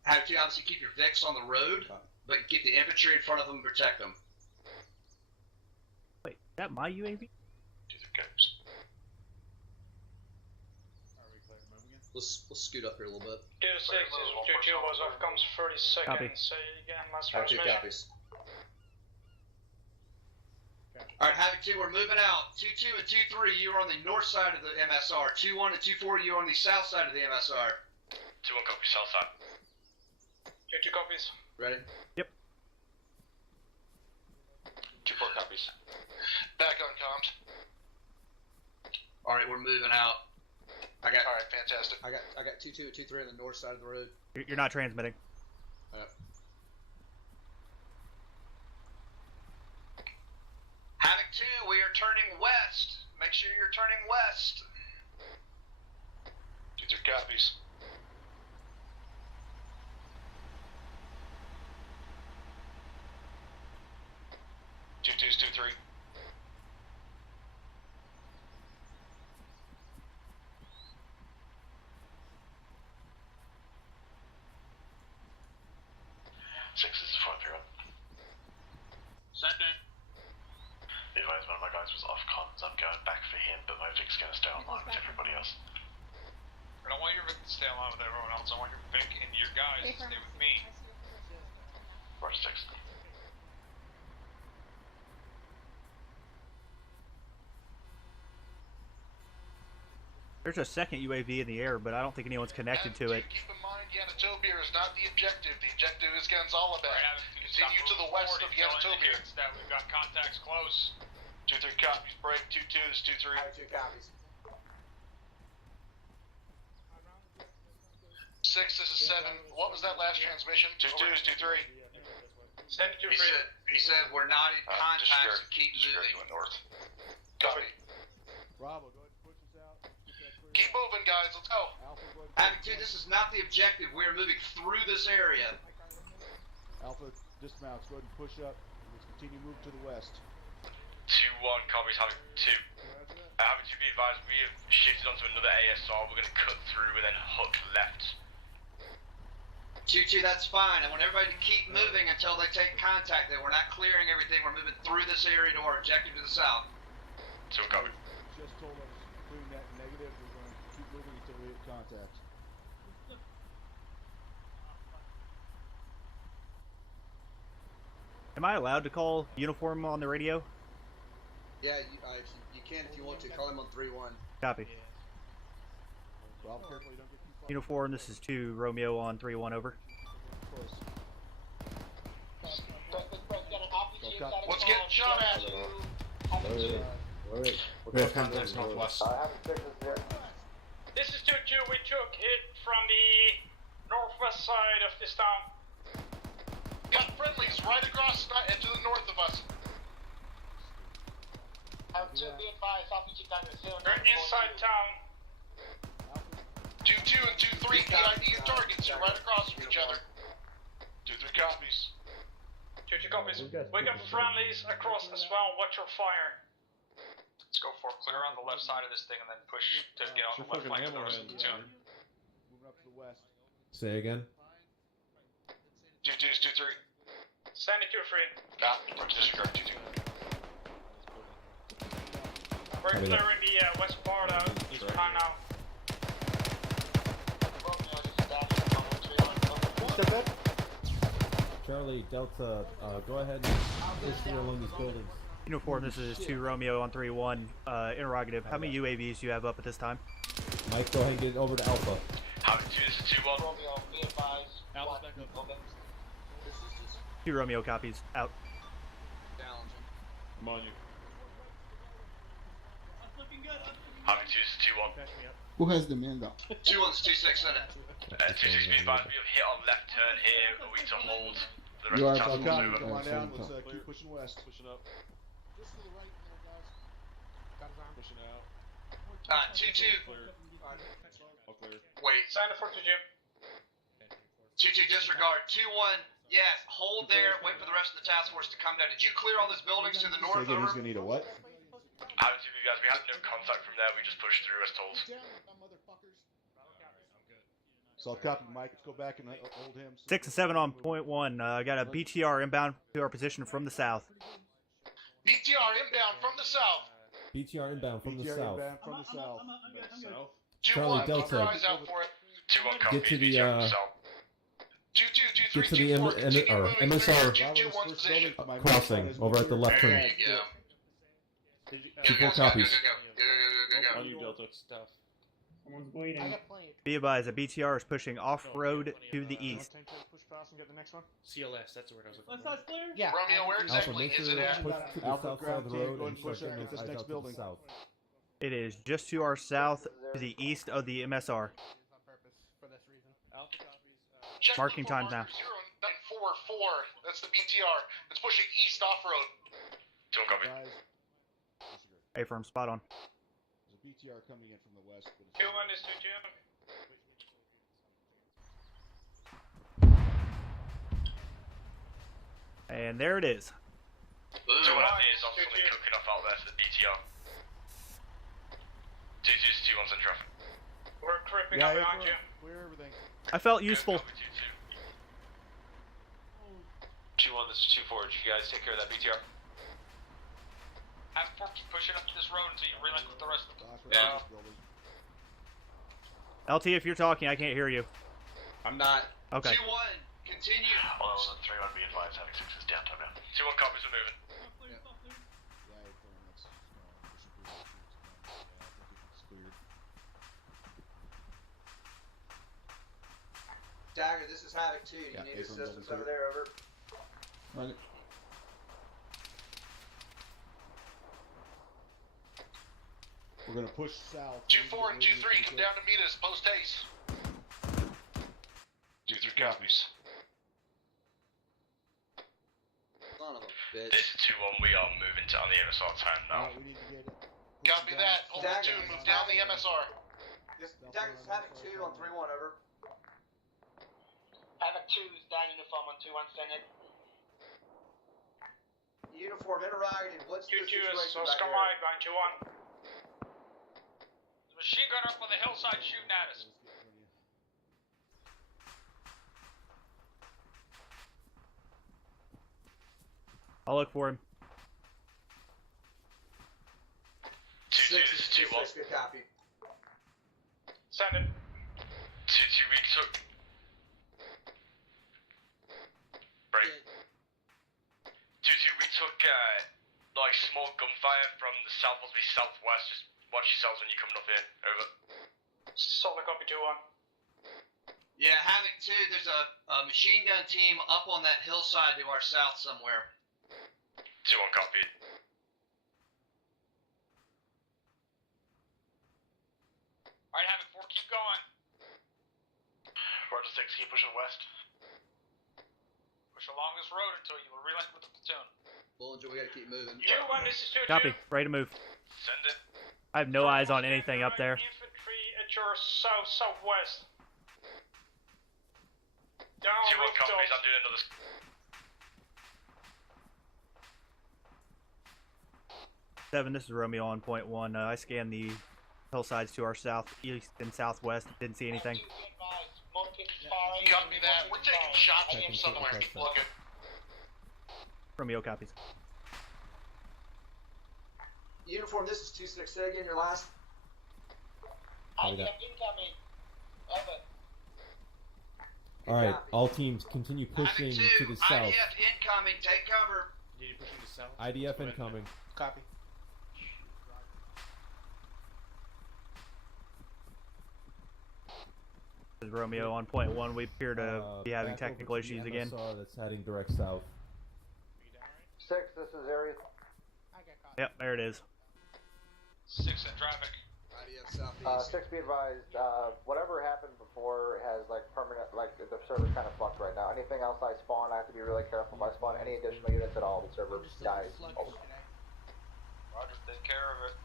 Havoc 2, obviously keep your Vicks on the road, but get the infantry in front of them and protect them. Wait, is that my UAV? 2-3 copies. Let's scoot up here a little bit. 2-6 is 2-2 was off comms 30 seconds. Copy. Say again, last Have 2 transmission. copies. Alright, Havoc 2, we're moving out. 2-2 and 2-3, you're on the north side of the MSR. 2-1 and 2-4, you're on the south side of the MSR. 2-1 copy, south side. 2-2 copies. Ready? Yep. 2-4 copies. Back on comms. Alright, we're moving out. Alright, fantastic. I got 2-2 and 2-3 on the north side of the road. You're not transmitting. Havoc 2, we are turning west. Make sure you're turning west. 2-3 copies. Two twos, 2-3. Six is 4-3. Send in. The advice one of my guys was off comms. I'm going back for him, but my Vic's going to stay online with everybody else. I don't want your Vic to stay along with everyone else. I want your Vic and your guys to stay with me. Roger 6. There's a second UAV in the air, but I don't think anyone's connected to it. Keep in mind, Yanatobia is not the objective. The objective is Gonzalabad. Continue to the west of Yanatobia. That we've got contacts close. 2-3 copies. Break. 2-2s. 2-3. 2 copies. 6, this is 7. What was that last transmission? 2-2s. 2-3. Send it to He said we're not in contact, so keep moving. North. Copy. Bravo, go ahead and push us out. Keep moving, guys. Let's go. Havoc 2, this is not the objective. We're moving through this area. Alpha dismounts. Go ahead and push up. Let's continue moving to the west. 2-1 copies, Havoc 2. Havoc 2, be advised, we have shifted onto another ASR. We're going to cut through and then hook left. 2-2, that's fine. I want everybody to keep moving until they take contact. That we're not clearing everything. We're moving through this area to our objective to the south. 2 copy. Just told us clearing that negative. We're going to keep moving until we hit contact. Am I allowed to call uniform on the radio? Yeah, you can if you want to. Call him on 3-1. Copy. Bravo, careful, you don't get too far. Uniform, this is 2 Romeo on 3-1 over. What's getting shot at? We have contacts northwest. This is 2-2. We took hit from the northwest side of this town. Got friendlies right across and to the north of us. They're inside town. 2-2 and 2-3 PID your targets. You're right across from each other. 2-3 copies. 2-2 copies. We got friendlies across as well. Watch your fire. Let's go for clear on the left side of this thing and then push to get on the left flank of the rest of the platoon. Say again. 2-2's 2-3. Sandy 2-3. Nah, we're disregard 2-2. We're Copy that. clearing the west part out. He's behind now. Charlie, Delta, go ahead and push through along these buildings. Uniform, this is 2 Romeo on 3-1. Interrogative, how many UAVs do you have up at this time? Mike, go ahead and get over to Alpha. Havoc 2, this is 2-1. Alpha's back up. 2 Romeo copies, out. I'm on you. Havoc 2, this is 2-1. Who has the man down? 2-1's 2-6 in it. 2-6, be advised, we have hit on left turn here. Are we to hold the rest You of are the task fucking force right. over? Come on down. Let's keep pushing west. Pushing up. Pushing out. 2-2. All clear. Wait. Sandy 4-2, Jim. 2-2 disregard. 2-1. Yeah, hold there. Wait for the rest of the task force to come down. Did you clear all those buildings to the north? Say again, Over? he's gonna need a what? Havoc 2, guys, we have no contact from there. We just pushed through as told. So I'll copy Mike. Let's go back and hold him. 6 and 7 on point 1. I got a BTR inbound to our position from the south. BTR inbound from the south. BTR inbound from the BTR south. inbound from the south. South. 2-1, Charlie, keep Delta. your eyes out for it. 2-1 copy. Get to the, BTR from the south. 2-2, 2-3, Get to the 2-4, continue moving through MSR 2-2-1's position. crossing over at the left turn. There you go. 2-4 copies. On you, Delta. Stuff. Someone's bleeding. I got plenty. Be advised, a BTR is pushing off-road to the east. Push fast and get the next one. CLS, that's the word I was looking Left for. side's clear? Yeah. Romeo, where Alpha, exactly make is sure it to at? push to the Alpha, south side ground of the team, road go and and push start up getting at this eyes next out to building. the south. It is just to our south, to the east of the MSR. On purpose for this reason. Alpha copies. Check Marking the times now. 0944. That's the BTR. It's pushing east off road. 2-1 copy. Guys, A-firm, spot on. there's a BTR coming in from the west. But it's 2-1 is 2-2. And there it is. 2-1 is obviously cooking off out there to the BTR. 2-2's 2-1's in traffic. We're creeping Yeah, up behind you. clear everything. I felt useful. 2-1, this is 2-4. Did you guys take care of that BTR? Have Porky pushing up to this road until you relink with the rest of them. Yeah. LT, if you're talking, I can't hear you. I'm not. Okay. 2-1. Continue. Well, then 3-1 be advised, having 6 is downtime now. 2-1 copies, we're moving. Dagger, this is Havoc 2. Do you Yeah, need A-firm assistance building over there? Over. Right. We're gonna push south. 2-4 and 2-3, come down to meet us, post haste. 2-3 copies. Son of a bitch. This is 2-1, we are moving to on the MSR time now. We need to get it. Copy that. Hold Dagger, 2, move down the MSR. Dagger, this is Havoc 2 on 3-1, over. Havoc 2 is down uniform on 2-1, send it. Uniform interrogated. What's the 2-2 situation is back Oscar there? Mike behind 2-1. There's a machine gunner up on the hillside shooting at us. I'll look for him. 2-2, this is 2-1. Good copy. Send it. 2-2, we took... Break. 2-2, we took, like, small gunfire from the south, possibly southwest. Just watch yourselves when you're coming up here. Over. Solid copy 2-1. Yeah, Havoc 2, there's a machine gun team up on that hillside to our south somewhere. 2-1 copy. Alright, Havoc 4, keep going. Roger 6, keep pushing west. Push along this road until you relink with the platoon. Bullinger, we gotta keep moving. 2-1, this is 2-2. Copy. Ready to move. Send it. I have no eyes on anything up there. Infantry at your southwest. Down 2-1 copies, rooftops. I'm doing another... Seven, this is Romeo on point 1. I scanned the hillsides to our south, east, and southwest. Didn't see anything. Copy that. We're taking shots from somewhere. Keep looking. Romeo copies. Uniform, this is 2-6. Say again, your last. Copy that. Incoming. Over. Alright, all teams continue pushing to the south. IDF incoming, take cover. Need to push to the south. IDF incoming. Copy. This is Romeo on point 1. We appear to be having back over technical to the issues again. MSR that's heading direct south. 6, this is Aries. Yep, there it is. 6 in traffic. IDF southeast. 6, be advised, whatever happened before has like permanent, like the server's kind of fucked right now. Anything else I spawn, I have to be really careful. If I spawn any additional units at all, the server dies. Roger, take care of it.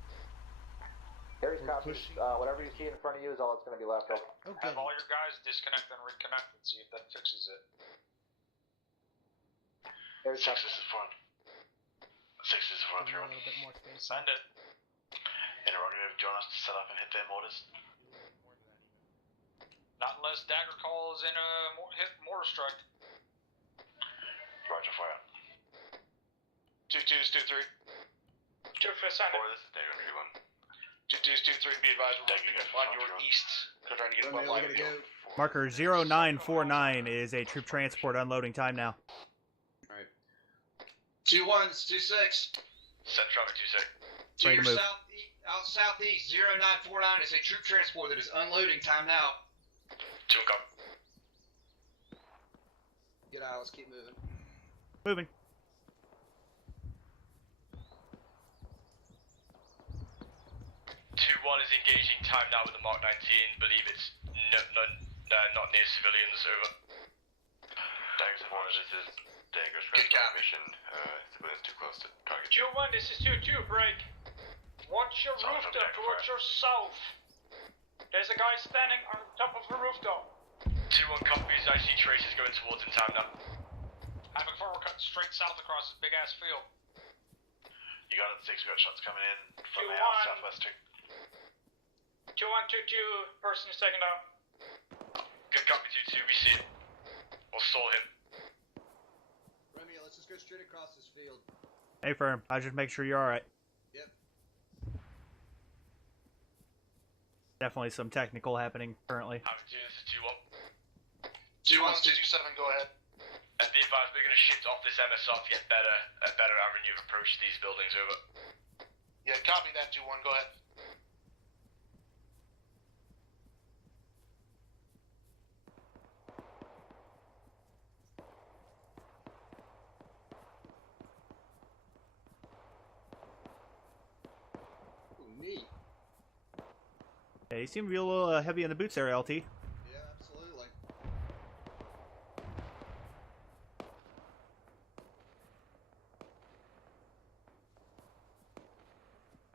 Aries copies. Whatever you see in front of you is all that's going to be left. Have all your guys disconnect and reconnect and see if that fixes it. Aries 6 copies. is in front. 6 is in front, everyone. Send it. Interrogative, do you want us to set up and hit their mortars? Not unless Dagger calls in a hit mortar strike. Roger, fire. 2-2s, 2-3. 2 for send it. This is Dagger 3-1. 2-2s, 2-3, be advised, we're moving up on your east. They're trying to get above line. Marker 0949 is a troop transport unloading time now. Alright. 2-1s, 2-6. Set traffic 2-6. To Ready your to move. southeast, 0949 is a troop transport that is unloading. Time now. 2 and come. Get out. Let's keep moving. Moving. Is engaging time now with the Mark 19. Believe it's not near civilians. Over. Dagger's in this is Dagger's mission. Civilians too close to target. 2-1, this is 2-2, break. Watch your rooftop towards your south. There's a guy standing on top of the rooftop. 2-1 copies. I see traces going towards in time now. Havoc 4, we're cutting straight south across this big ass field. You got it, 6. We got shots coming in from the 2-1. southwest too. 2-1, 2-2, person is taken down. Good copy, 2-2. We see him. We'll stall him. Romeo, let's just go straight across this field. Hey, firm. I just make sure you're alright. Yep. Definitely some technical happening currently. Havoc 2, this is 2-1. 2-1s, 2-7, go ahead. And be advised, we're going to shift off this MSR to get a better avenue of approach to these buildings. Over. Yeah, copy that, 2-1, go ahead. Neat. Yeah, you seem to be a little heavy in the boots there, LT. Yeah, absolutely.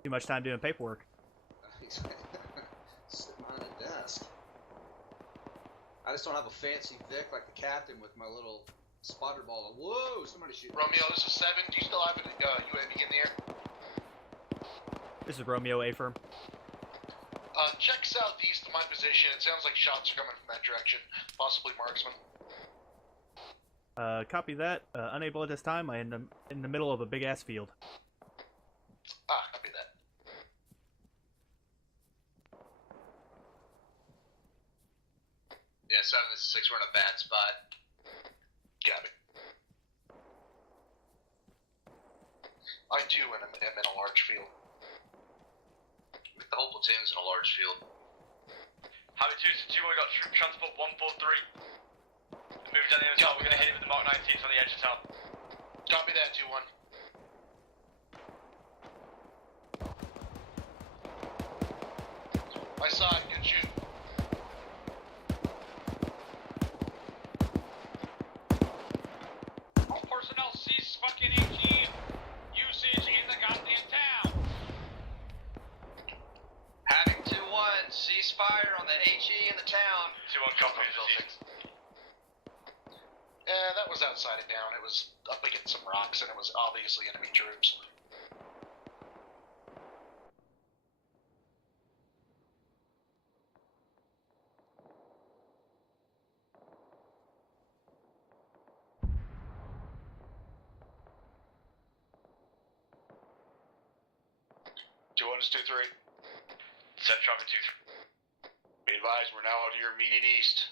Too much time doing paperwork. Sitting behind a desk. I just don't have a fancy Vic like the captain with my little spotter ball. Whoa, somebody shooting. Romeo, this is 7. Do you still have an UAV in the air? This is Romeo A firm. Check southeast of my position. It sounds like shots are coming from that direction. Possibly marksman. Copy that. Unable at this time. I am in the middle of a big ass field. Copy that. Yeah, 7, this is 6. We're in a bad spot. Copy. I too am in a large field. The whole platoon's in a large field. Havoc 2, this is 2-1. We got troop transport 143. Moving down the MSR. We're going to hit it with the Mark 19s on the edge of town. Copy that, 2-1. I saw it. Good shoot. All personnel cease fucking HE usage in the goddamn town. Having 2-1, ceasefire on the HE in the town. 2-1 copies. Yeah, that was outside of town. It was up against some rocks, and it was obviously enemy troops. 2-1 is 2-3. Set traffic 2-3. Be advised, we're now out here immediate east.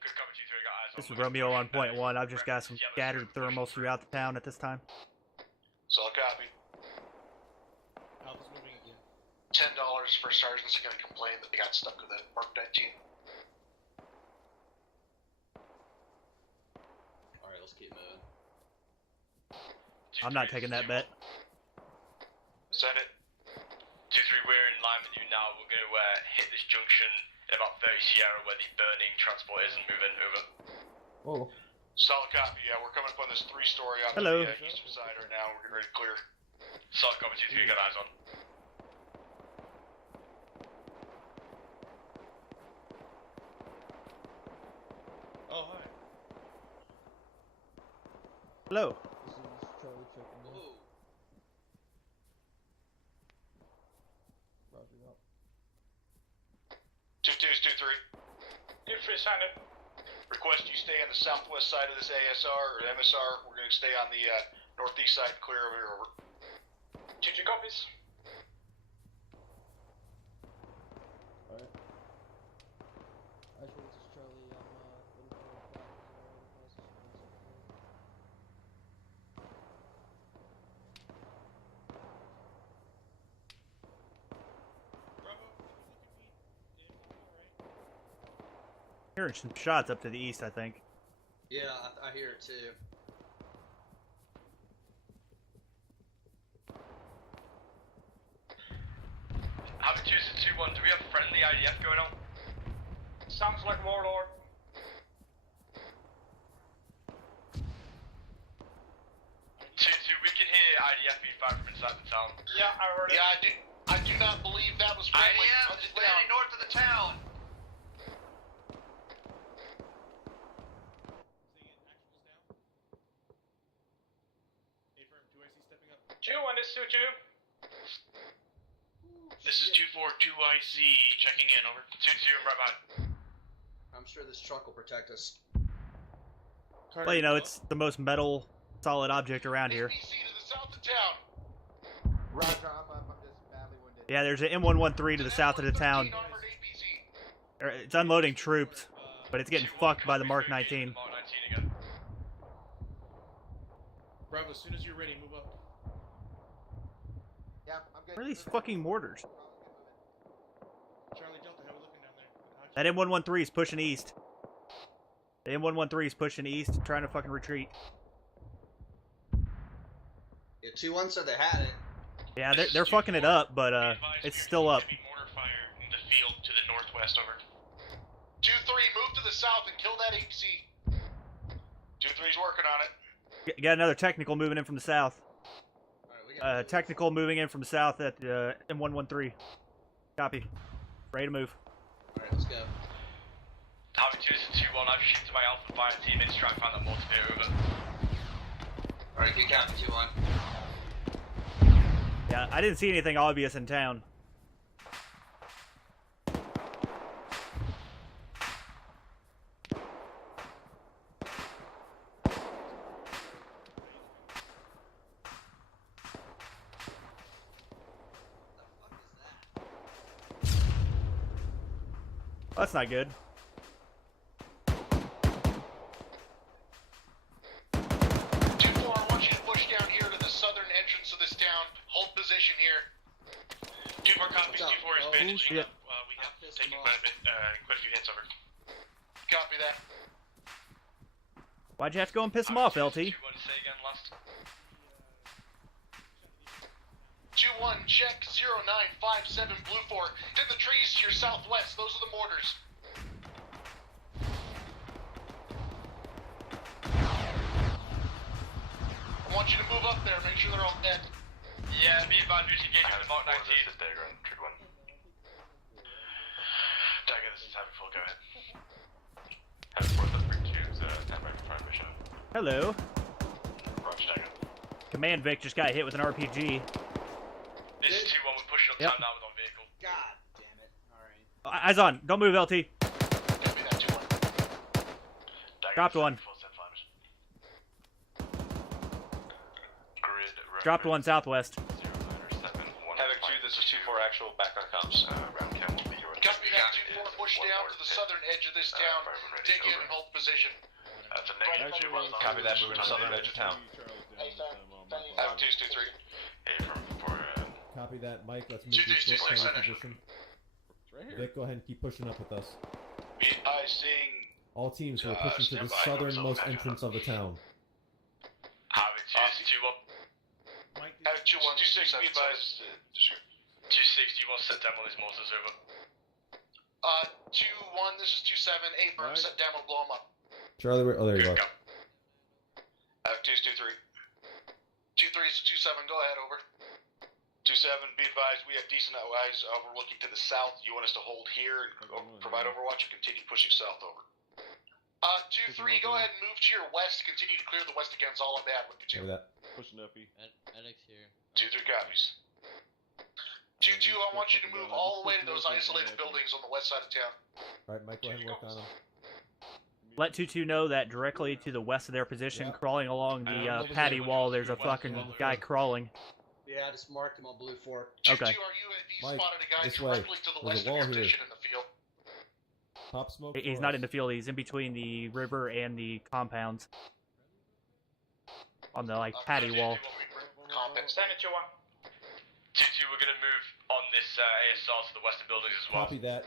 Good cover 2-3, got eyes on. This is Romeo on point 1. I've just got some scattered thermals throughout the town at this time. Solid copy. Alpha's moving again. $10 for sergeants are gonna complain that they got stuck with a Mark 19. Alright, let's keep moving. I'm not taking that bet. Send it. 2-3, we're in line with you now. We're going to hit this junction in about 30 Sierra where the burning transport is and move in. Over. Oh. Solid copy, yeah, we're coming up on this 3-story on Hello. the eastern side right now. We're getting ready to clear. Solid copy 2-3, got eyes on. Oh, hi. Hello. This is Charlie checking in. Ooh. Roger that. 2-2 is 2-3. 2-3, sign it. Request you stay on the southwest side of this ASR or MSR. We're going to stay on the northeast side, clear over here. Over. 2-2 copies. Alright. Actually, this is Charlie. I'm 34 o'clock. Hearing some shots up to the east, I think. Yeah, I hear it too. Havoc 2 is 2-1. Do we have friendly IDF going on? Sounds like Warlord. 2-2, we can hear IDF being fired from inside the town. Yeah, I heard it. Yeah, I do not believe that was friendly. IDF is landing north of the town. Affirm, 2IC stepping up. 2-1 is 2-2. This is 242IC checking in, over. 2-2, right behind. I'm sure this truck will protect us. Well, you know, it's the most metal, solid object around here. ABC to the south of town. Roger, I'm just badly wounded. Yeah, there's an M113 to the south of the town. It's unloading troops, but it's getting fucked by the Mark 19. Bravo, as soon as you're ready, move up. Yeah, I'm good. Where are these fucking mortars? Charlie Delta, have a looking down there. That M113 is pushing east. The M113 is pushing east, trying to fucking retreat. Yeah, 2-1 said they had it. Yeah, they're fucking it up, but it's still up. Mortar fire in the field to the northwest, over. 2-3, move to the south and kill that ABC. 2-3's working on it. Got another technical moving in from the south. Right, Technical moving in from the south at M113. Copy. Ready to move. Alright, let's go. Havoc 2 is 2-1. I've shipped to my Alpha Fire teammates to try and find that motivator, over. Alright, good copy, 2-1. Yeah, I didn't see anything obvious in town. That's not good. 2-4, I want you to push down here to the southern entrance of this town. Hold position here. 2 more copies, 2-4 is bandaging shit. up. We have taken quite a few hits, over. Copy that. Why'd you have to go and piss him off, LT? 2-1, say again, last. 2-1, check 0957 Blue 4. To the trees to your southwest. Those are the mortars. I want you to move up there. Make sure they're all dead. Yeah, be advised, we're engaging with the Mark 19. This is Dagger on Trade 1. Dagger, this is Havoc 4, go ahead. Havoc 4, that's bring 2, stand by for fire mission. Hello. Roger, Dagger. Command Vic just got hit with an RPG. This is 2-1, we're pushing up Yep. town now with our vehicle. God damn it. Alright. Eyes on. Don't move, LT. Copy that, 2-1. Dagger, Dropped one. full set fire mission. Grid, Dropped one southwest. 097 Havoc this is 2-4 actual, back on comms. Round cam will be yours. Copy that, 2-4, push down to the southern edge of this town, dig in and hold position. That's a negative 2-1. Copy that, moving to southern edge of town. Have 2s, 2-3. Copy that, Mike. Let's move to the position. Vic, go ahead and keep pushing up with us. All teams, we're pushing to the southernmost entrance of the town. Havoc 2 up. Havoc 2-1, 2-6, be advised. 2-6, do you want to set down on these monsters over? 2-1, this is 2-7, A-firm, set down, we'll blow them up. Charlie, oh, there you go. Havoc 2's 2-3. 2-3 is 2-7, go ahead, over. 2-7, be advised, we have decent eyes overlooking to the south. You want us to hold here and provide overwatch or continue pushing south over? 2-3, go ahead and move to your west. Continue to clear the west against all of that with the 2. Copy that. Pushing uppy. Alex here. 2-3 copies. 2-2, I want you to move all the way to those isolated buildings on the west side of town. Alright, Mike, go ahead and work on them. Let 2-2 know that directly to the west of their position, crawling along the patty wall, there's a fucking guy crawling. Yeah, I just marked him on blue 4. Okay. Mike, this way. There's a wall here. Pop smoke. He's not in the field. He's in between the river and the compounds. On the patty wall. Stand at 2-1. 2-2, we're gonna move on this ASR to the western buildings as well. Copy that.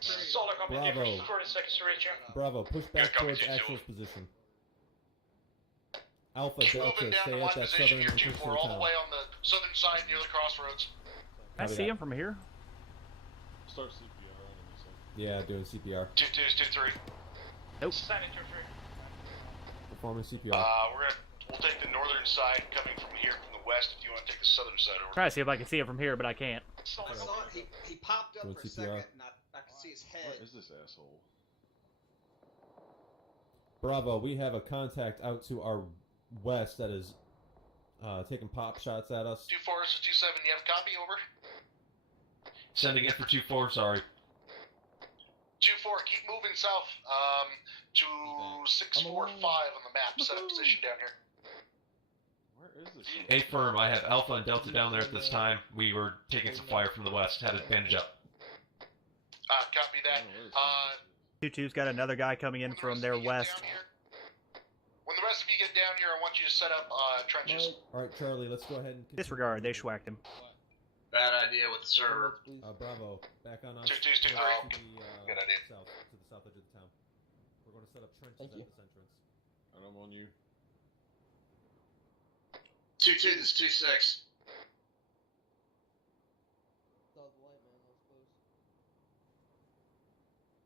Solid copy. Bravo. 40 seconds to reach you. Bravo, push back towards Axel's position. Alpha, Delta, stay at that southern entrance to the town. All the way on the southern side near the crossroads. I see him from here. Start CPR. Yeah, doing CPR. 2-2's 2-3. Nope. Stand at 2-3. Performing CPR. We'll take the northern side coming from here from the west if you want to take the southern side over. Try to see if I can see him from here, but I can't. He popped up doing for a CPR. second and I could see his head. What is this asshole? Bravo, we have a contact out to our west that is taking pop shots at us. 2-4, this is 2-7, you have a copy, over? Sending it for 2-4, sorry. 2-4, keep moving south to 645 on the map. Set up position down here. Where is this? A-firm, I have Alpha and Delta down there at this time. We were taking some fire from the west. Had it bandage up. Copy that. 2-2's got another guy coming in from their west. When the rest of you get down here, I want you to set up trenches. Alright, Charlie, let's go ahead and... Disregard, they schwacked him. Bad idea with the server. Bravo, back on us. 2-2's 2-3. Good idea. To the south edge of the town. We're going to set up trenches at this entrance. And I'm on you. 2-2, this is 2-6.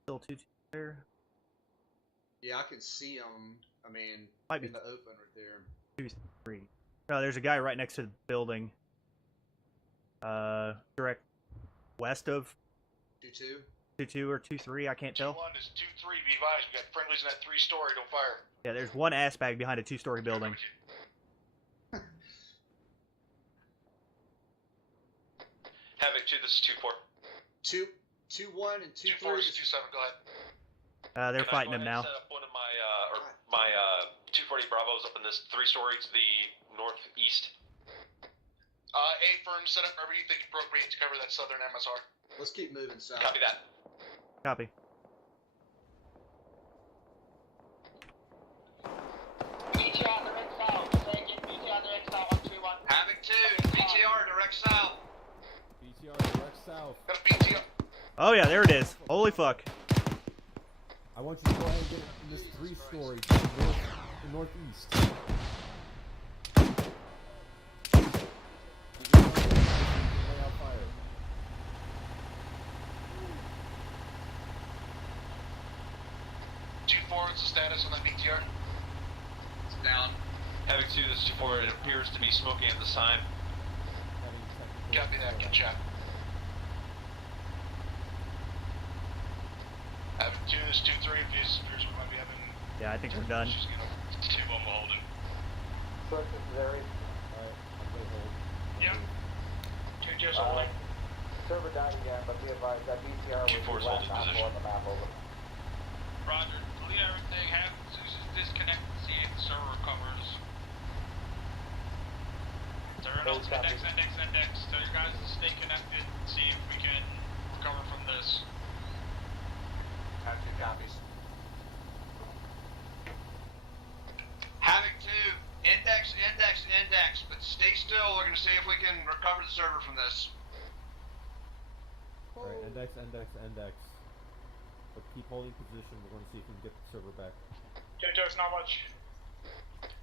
Still 2-2 there. Yeah, I can see him. I mean, Might be in the open right there. 2-3. No, there's a guy right next to the building. Direct west of 2-2. 2-2 or 2-3, I can't tell. 2-1 is 2-3. Be advised, we got friendlies in that 3-story. Don't fire. Yeah, there's one ass bag behind a 2-story building. Havoc 2, this is 2-4. 2-1 and 2-4 is 2-7. Go ahead. They're fighting him now. Set up one of my 240 Bravos up in this 3-story to the northeast. A-firm, set up wherever you think appropriate to cover that southern MSR. Let's keep moving south. Copy that. Copy. BTR direct south. Second BTR direct south on 2-1. Havoc 2, BTR direct south. BTR direct south. Got a BTR. Oh yeah, there it is. Holy fuck. I want you to go ahead and get in this 3-story to the northeast. Lay out fire. What's the status on that BTR? It's down. Havoc 2, this is 2-4. It appears to be smoking at this time. Copy that. Good shot. Havoc 2, this is 2-3. If this appears we might be having... Yeah, I think we're done. 2-1, we're holding. Alright, I'm going to hold. Yeah. 2 just holding. Server died again, but be advised that BTR was the last apple on the map over. Roger. Clear everything. Have Zeus disconnect. See if the server recovers. Turn on index. Tell you guys it's staking this. Have 2 copies. Havoc 2, index, but stay still. We're going to see if we can recover the server from this. Alright, index. But keep holding position. We're going to see if we can get the server back. JJ's not much.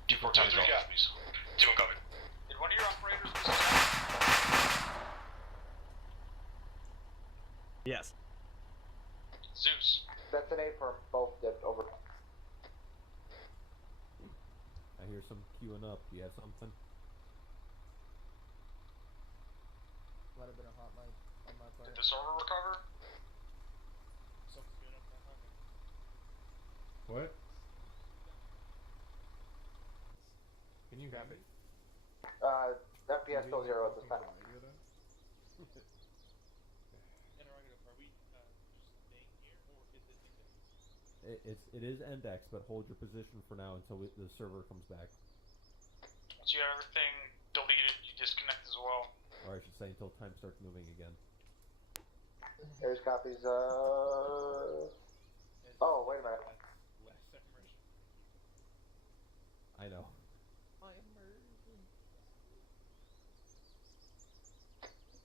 2-4 2 times 3 off. copies. 2 incoming. Did one of your operators miss a Yes. Zeus. That's an 8 for both dipped over. I hear some queuing up. Do you have something? Might have been a hot mic on my part. Did the server recover? What? Can you grab it? FPS still 0 at this time. It is index, but hold your position for now until the server comes back. Once you have everything deleted, you disconnect as well. Or I should say until time starts moving again. Here's copies. Oh, wait a minute. I know.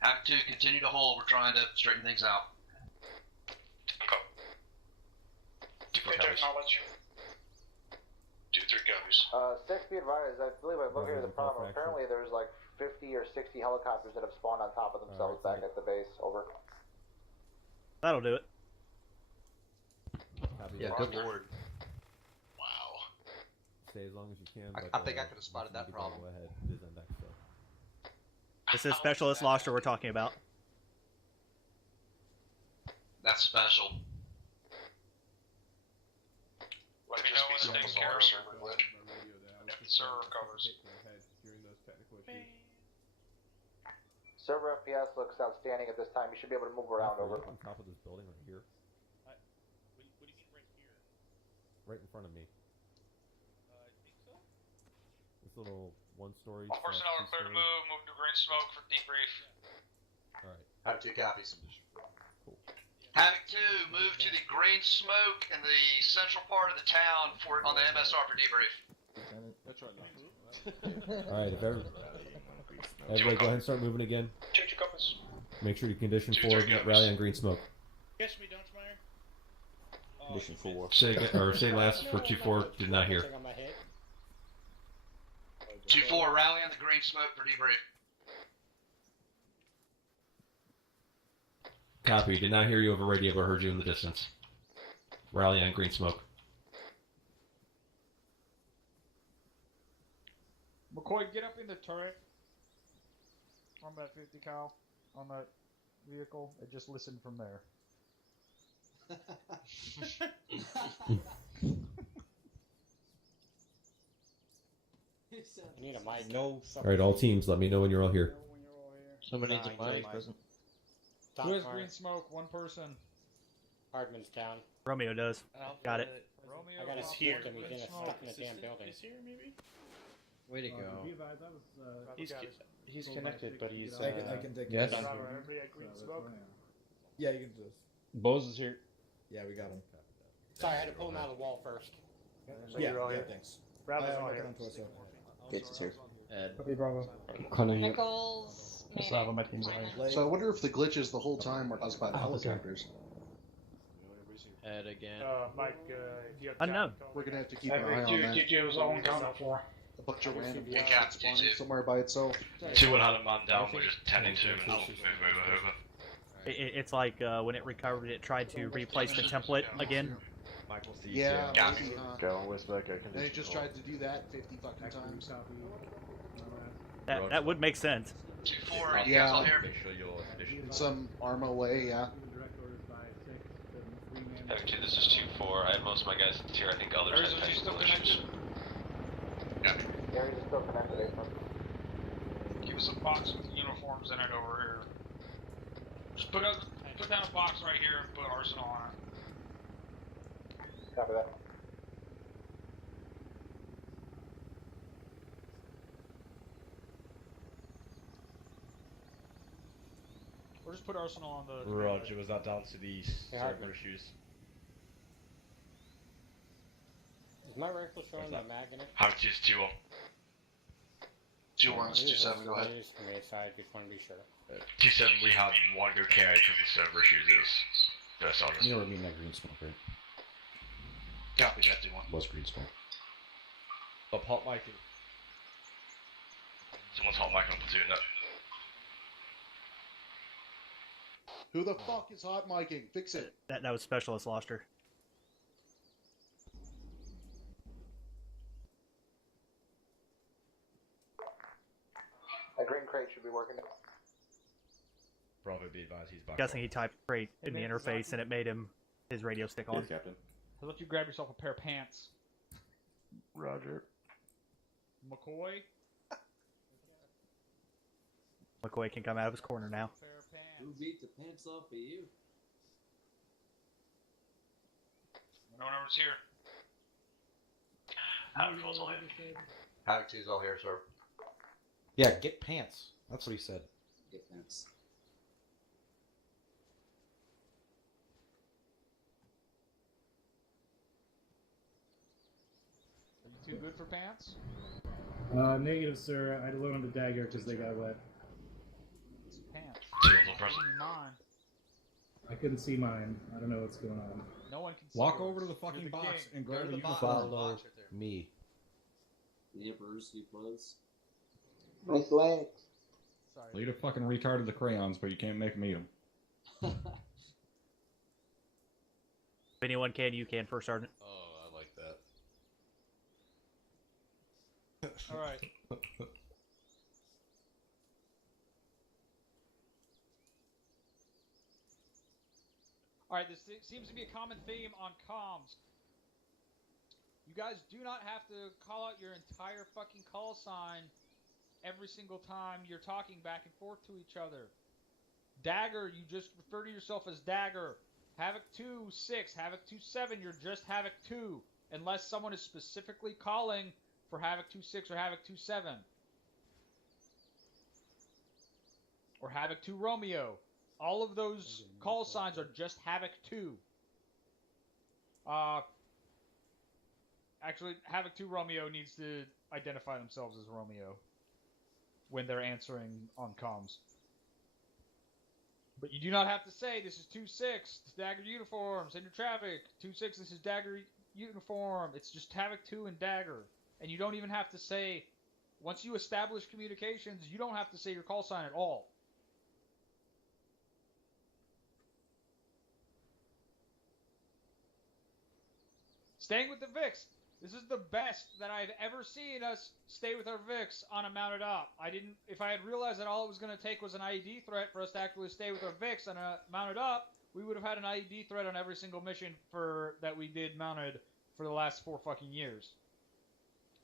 Have to continue to hold. We're trying to straighten things out. JJ's knowledge. 2 3 copies. 6 be advised, I believe I located the problem. Apparently there's like 50 or 60 helicopters that have spawned on top of themselves back at the base. Over. That'll do it. Yeah, good lord. Wow. Stay as long as you can. I think I could have spotted that problem. Go ahead. It is index, so. This is Specialist Loster we're talking about. That's special. Let me know when it's taken care of. If the server recovers. Server FPS looks outstanding at this time. You should be able to move around. Over. On top of this building right here. What do you mean right here? Right in front of me. I think so. This little one-story. All personnel are clear to move to green smoke for debrief. Alright. Have 2 copies. Cool. Havoc 2, move to the green smoke in the central part of the town on the MSR for debrief. That's right. Alright, everybody go ahead and start moving again. Change your compass. Make sure you condition 4 rally on green smoke. Catch me, don't Meyer. Condition 4. Say last for 2-4, did not hear. 2-4, rally on the green smoke for debrief. Copy, did not hear you over radio, but heard you in the distance. Rally on green smoke. McCoy, get up in the turret on that 50 cal on that vehicle and just listen from there. I need a mic. No. Alright, all teams, let me know when you're all here. Somebody needs a mic. Where's green smoke? One person. Hardman's down. Romeo does. Got it. Romeo, I got his here. and he's in a stuck in a damn building. Is here maybe? Way to go. He's connected, but he's. I can take yes. Everybody at green smoke. Yeah, you can do this. Bose is here. Yeah, we got him. Sorry, I had to pull him out of the wall first. Yeah, thanks. Bradley's on working here. on torso. Gates is here. Ed. Copy, Bravo. Nichols. So I wonder if the glitches the whole time were caused by the helicopters. Ed again. Mike, if you have Unknown. We're gonna have to keep an eye on that. DJ was all accounted for. A bunch of random Yeah, glitches spawning somewhere by itself. 2-100 man down, we're just 10-2 and I'll move over. It's like when it recovered, it tried to replace the template again. Yeah. Go with back. I can. And it just tried to do that 50 fucking times. That would make sense. 2-4, you guys all hear me? In some Arma way, yeah. Havoc 2, this is 2-4. I have most of my guys here. I think others have technical issues. Yeah, he's still connected. Give us a box with uniforms in it over here. Just put down a box right here and put Arsenal on it. Copy that. First, put Arsenal on the. Roger, was that down to the server Hardman. issues? Is my rifle showing the mag in it? Havoc 2-1. 2-1, 2-7, go ahead. It is from me, so I just want to be sure. 2-7, we have one go carry because the server issues is. That's honest. You know what I mean, that green smoke, right? Copy that, 2-1. Was green smoke. Stop hot micing. Someone's hot mic on platoon, no. Who the fuck is hot micing? Fix it. That was Specialist Loster. That green crate should be working. Bravo, be advised, he's back. Guessing he typed crate in the interface and it made his radio stick on. Yes, Captain. How about you grab yourself a pair of pants? Roger. McCoy? McCoy can come out of his corner now. Pair of pants. Who beat the pants off of you? No one over's here. Havoc was all here. Havoc 2's all here, sir. Yeah, get pants. That's what he said. Get pants. Are you too good for pants? Negative, sir. I had to load on the dagger because they got wet. It's pants. Mine. I couldn't see mine. I don't know what's going on. No one can see Walk yours. over to the You're fucking the box king. and Go grab to the the uniform. box. Follow me. The Emperor's new clothes. Nice legs. Sorry. Lead a fucking retard to the crayons, but you can't make them eat them. If anyone can, you can, First Sergeant. Oh, I like that. Alright. Alright, this seems to be a common theme on comms. You guys do not have to call out your entire fucking call sign every single time you're talking back and forth to each other. Dagger, you just refer to yourself as Dagger. Havoc 2-6, Havoc 2-7, you're just Havoc 2. Unless someone is specifically calling for Havoc 2-6 or Havoc 2-7. Or Havoc 2 Romeo. All of those call signs are just Havoc 2. Actually, Havoc 2 Romeo needs to identify themselves as Romeo when they're answering on comms. But you do not have to say, this is 2-6, Dagger uniform, send your traffic. 2-6, this is Dagger uniform. It's just Havoc 2 and Dagger. And you don't even have to say, once you establish communications, you don't have to say your call sign at all. Staying with the VIX. This is the best that I've ever seen us stay with our VIX on a mounted op. If I had realized that all it was going to take was an IED threat for us to actually stay with our VIX on a mounted op, we would have had an IED threat on every single mission that we did mounted for the last 4 fucking years.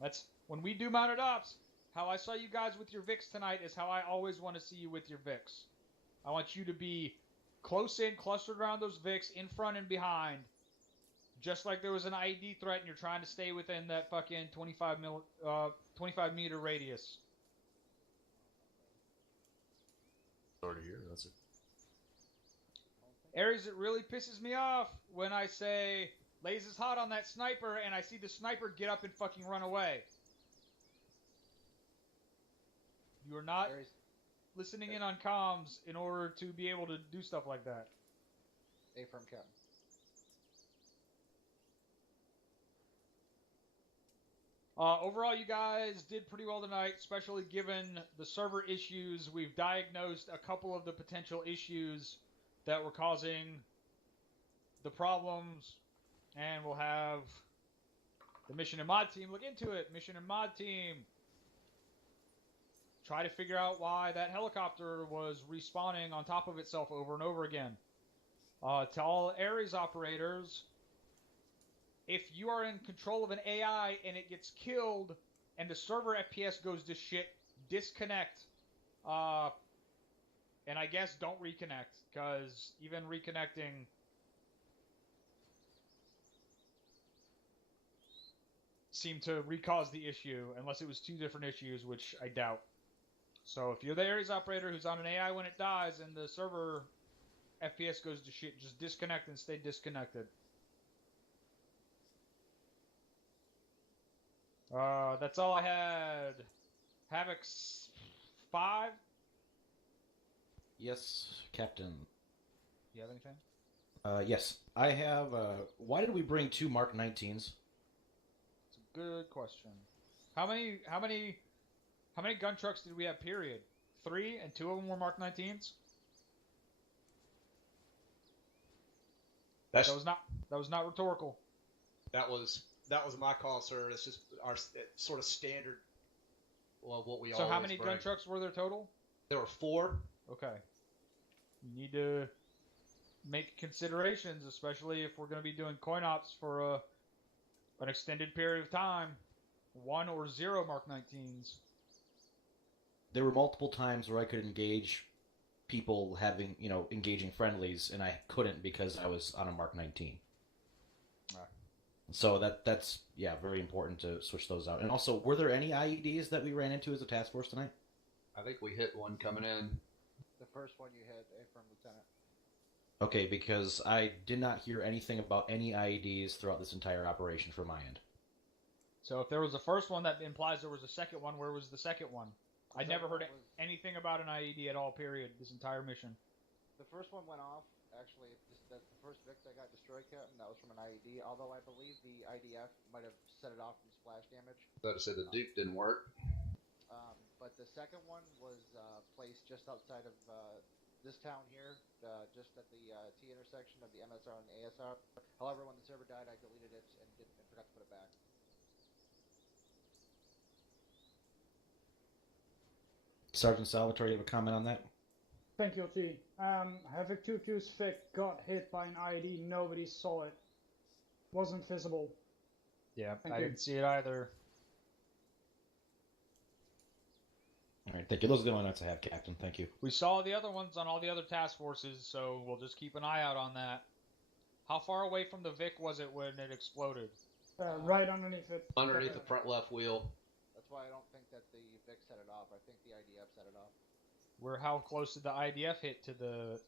That's when we do mounted ops. How I saw you guys with your VIX tonight is how I always want to see you with your VIX. I want you to be close in, clustered around those VIX, in front and behind. Just like there was an IED threat and you're trying to stay within that fucking 25 meter radius. Already here, that's it. Aries, it really pisses me off when I say, Lays is hot on that sniper, and I see the sniper get up and fucking run away. You are not listening in on comms in order to be able to do stuff like that. A-firm Captain. Overall, you guys did pretty well tonight, especially given the server issues. We've diagnosed a couple of the potential issues that were causing the problems, and we'll have the Mission and Mod team look into it. Mission and Mod team try to figure out why that helicopter was respawning on top of itself over and over again. To all Ares operators, if you are in control of an AI and it gets killed and the server FPS goes to shit, disconnect. And I guess don't reconnect, because even reconnecting seemed to recause the issue, unless it was 2 different issues, which I doubt. So if you're the Ares operator who's on an AI when it dies and the server FPS goes to shit, just disconnect and stay disconnected. That's all I had. Havoc's 5? Yes, Captain. You have anything? Yes. I have, why did we bring 2 Mark 19s? It's a good question. How many gun trucks did we have, period? 3, and 2 of them were Mark 19s? That was not rhetorical. That was my call, sir. It's just our sort of standard. Well, what we So always how many bring. gun trucks were there total? There were 4. Okay. You need to make considerations, especially if we're going to be doing coin ops for an extended period of time. 1 or 0 Mark 19s. There were multiple times where I could engage people having, engaging friendlies, and I couldn't because I was on a Mark 19. All right. So that's very important to switch those out. And also, were there any IEDs that we ran into as a task force tonight? I think we hit one coming in. The first one you hit, from Lieutenant. Okay, because I did not hear anything about any IEDs throughout this entire operation from my end. So if there was a first one, that implies there was a second one. Where was the second one? I never heard anything about an IED at all, period, this entire mission. The first one went off. Actually, the first Vic that got destroyed, Captain, that was from an IED, although I believe the IDF might have set it off from splash damage. Thought I said the Duke didn't work. But the second one was placed just outside of this town here, just at the T intersection of the MSR and the ASR. However, when the server died, I deleted it and forgot to put it back. Sergeant Salvatore, you have a comment on that? Thank you, T. Havoc 2Q's Vic got hit by an IED, nobody saw it. Wasn't visible. Yeah, Thank I you. didn't see it either. Alright, thank you. Those are the only notes I have, Captain. Thank you. We saw the other ones on all the other task forces, so we'll just keep an eye out on that. How far away from the Vic was it when it exploded? Right underneath it. Underneath the front left wheel. That's why I don't think that the Vic set it off. I think the IDF set it off. How close did the IDF hit to the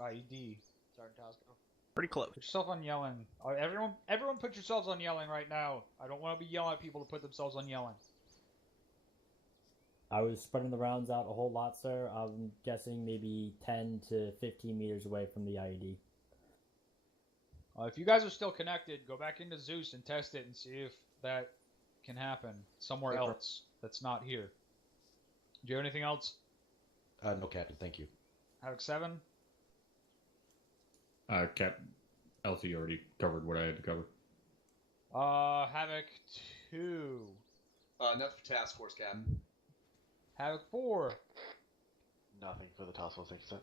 IED? Sergeant Tosco. Pretty close. Put yourself on yelling. Everyone put yourselves on yelling right now. I don't want to be yelling at people to put themselves on yelling. I was spreading the rounds out a whole lot, sir. I'm guessing maybe 10 to 15 meters away from the IED. If you guys are still connected, go back into Zeus and test it and see if that can happen somewhere else that's not here. Do you have anything else? No, Captain. Thank you. Havoc 7? Cap Elsie already covered what I had to cover. Havoc 2. Nothing for task force, Captain. Havoc 4. Nothing for the task force, thank you, sir.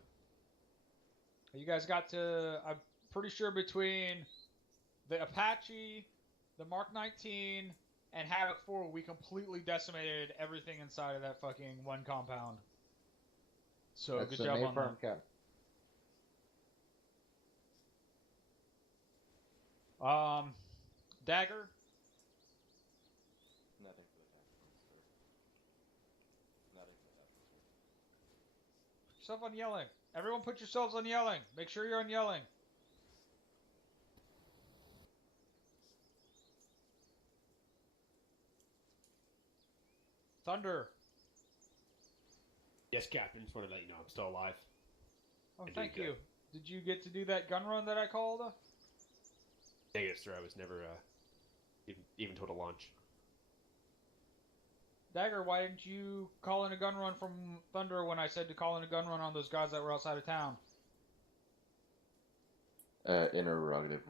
You guys got to, I'm pretty sure between the Apache, the Mark 19, and Havoc 4, we completely decimated everything inside of that fucking one compound. So That's good job on that. Cap. Dagger. Nothing for the task force, sir. Nothing for the task force, sir. Put yourself on yelling. Everyone put yourselves on yelling. Make sure you're on yelling. Thunder. Yes, Captain. Just wanted to let you know I'm still alive. Oh, And thank doing you. Did you get to do that gun run that I called? Negative, sir. I was never even told to launch. Dagger, why didn't you call in a gun run from Thunder when I said to call in a gun run on those guys that were outside of town? Interrogative.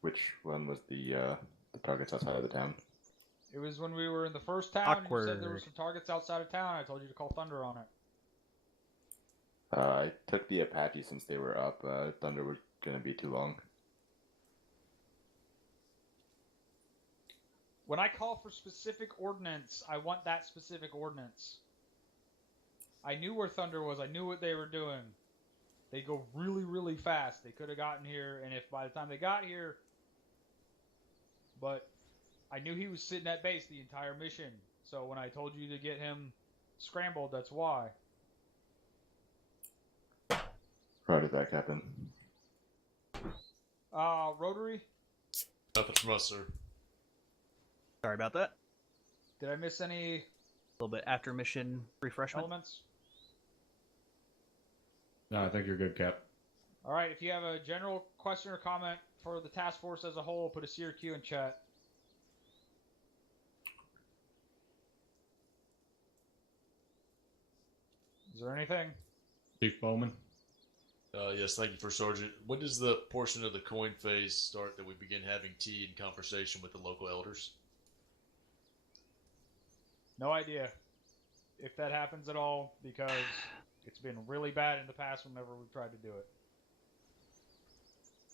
Which one was the targets outside of the town? It was when we were in the first town. And you said there were Awkward. some targets outside of town. I told you to call Thunder on it. I took the Apache since they were up. Thunder was gonna be too long. When I call for specific ordnance, I want that specific ordnance. I knew where Thunder was. I knew what they were doing. They go really, really fast. They could have gotten here, and if by the time they got here... But I knew he was sitting at base the entire mission. So when I told you to get him scrambled. That's why. Roger that, Captain. Rotary. Nothing from us, sir. Sorry about that. Did I miss any? A little bit after mission refreshment. Elements. No, I think you're good, Cap. All right. If you have a general question or comment for the task force as a whole, put a CRQ in chat. Is there anything? Chief Bowman? Yes, thank you, First Sergeant. When does the portion of the coin phase start that we begin having tea and conversation with the local elders? No idea if that happens at all, because it's been really bad in the past whenever we've tried to do it.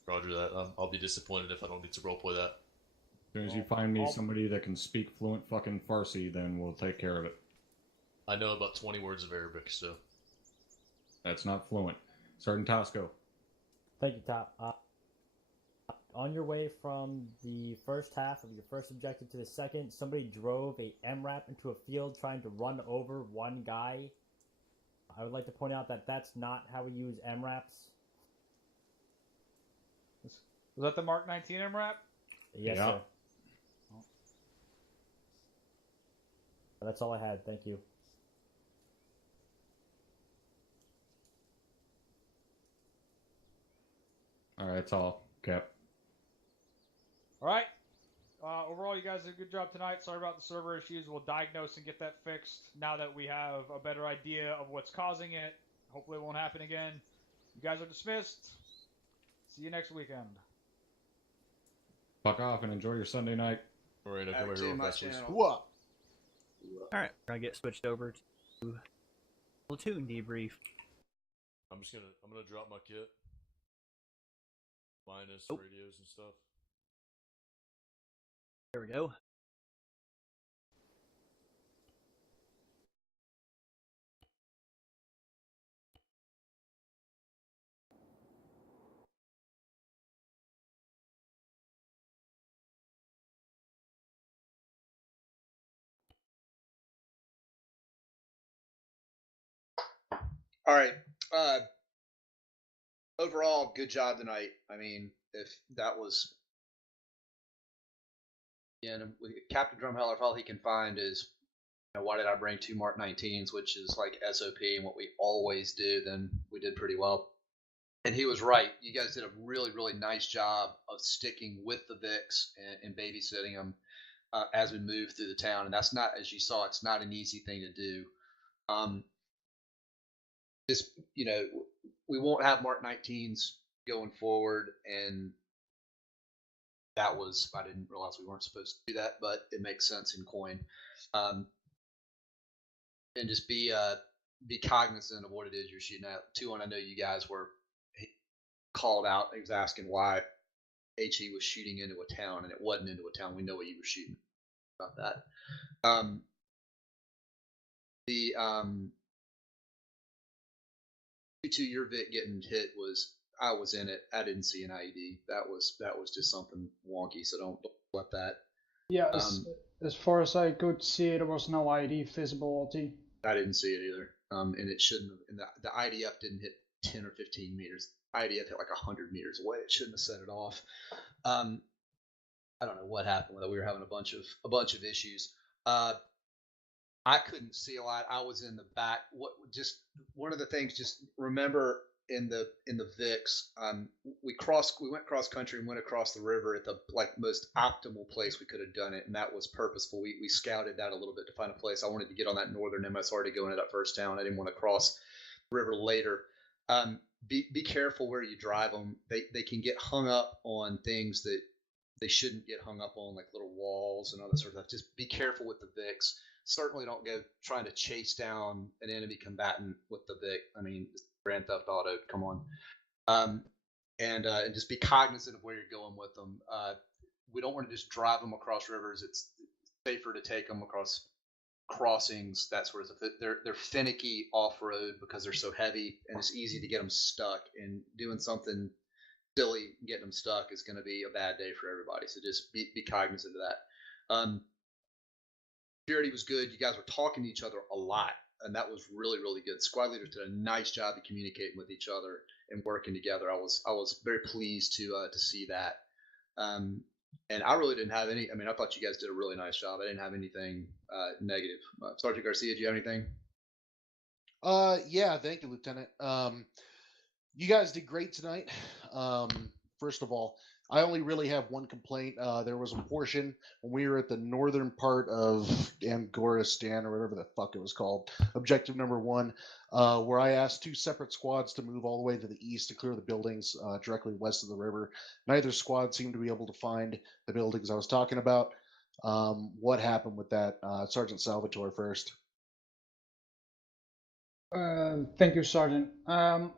Roger that. I'll be disappointed if I don't get to roleplay that. As soon as you find me somebody that can speak fluent fucking Farsi, then we'll take care of it. I know about 20 words of Arabic, so... That's not fluent. Sergeant Tosco. Thank you, Top. On your way from the first half of your first objective to the second, somebody drove a MRAP into a field trying to run over one guy. I would like to point out that that's not how we use MRAPs. Was that the Mark 19 MRAP? Yes, Yeah. sir. That's all I had. Thank you. All right, that's all, Cap. All right. Overall, you guys did a good job tonight. Sorry about the server issues. We'll diagnose and get that fixed now that we have a better idea of what's causing it. Hopefully it won't happen again. You guys are dismissed. See you next weekend. Fuck off and enjoy your Sunday night. All right, Back to my channel. All right, we're gonna get switched over to Platoon debrief. I'm gonna drop my kit. Minus radios and stuff. There we go. All right. Overall, good job tonight. I mean, if that was, Captain Drumheller, if all he can find is, why did I bring 2 Mark 19s, which is like SOP and what we always do, then we did pretty well. And he was right. You guys did a really, really nice job of sticking with the Vics and babysitting them as we move through the town. And that's not, as you saw, it's not an easy thing to do. Just, we won't have Mark 19s going forward, and that was, I didn't realize we weren't supposed to do that, but it makes sense in coin. And just be cognizant of what it is you're shooting at. 2-1, I know you guys were called out. He was asking why HE was shooting into a town, and it wasn't into a town. We know what you were shooting about that. To your Vic getting hit was, I was in it. I didn't see an IED. That was just something wonky. So don't let that. Yeah, as far as I could see, there was no ID visibility. I didn't see it either. And it shouldn't have. And the IDF didn't hit 10 or 15 meters. IDF hit like 100 meters away. It shouldn't have set it off. I don't know what happened with it. We were having a bunch of issues. I couldn't see a lot. I was in the back. One of the things, just remember in the VIX, we went cross country and went across the river at the most optimal place we could have done it, and that was purposeful. We scouted that a little bit to find a place. I wanted to get on that northern MSR to go into that first town. I didn't want to cross the river later. Be careful where you drive them. They can get hung up on things that they shouldn't get hung up on, like little walls and all that sort of stuff. Just be careful with the VIX. Certainly don't go trying to chase down an enemy combatant with the Vic. I mean, Grand Theft Auto, come on. And just be cognizant of where you're going with them. We don't want to just drive them across rivers. It's safer to take them across crossings, that sort of stuff. They're finicky off-road because they're so heavy, and it's easy to get them stuck. And doing something silly, getting them stuck, is going to be a bad day for everybody. So just be cognizant of that. Security was good. You guys were talking to each other a lot. and that was really, really good. Squad leaders did a nice job of communicating with each other and working together. I was very pleased to see that. And I really didn't have any. I mean, I thought you guys did a really nice job. I didn't have anything negative. Sergeant Garcia, do you have anything? Yeah, thank you, Lieutenant. You guys did great tonight. First of all, I only really have one complaint. There was a portion when we were at the northern part of Angoristan, or whatever the fuck it was called, objective number 1, where I asked 2 separate squads to move all the way to the east to clear the buildings directly west of the river. Neither squad seemed to be able to find the buildings I was talking about. What happened with that? Sergeant Salvatore first. Thank you, Sergeant.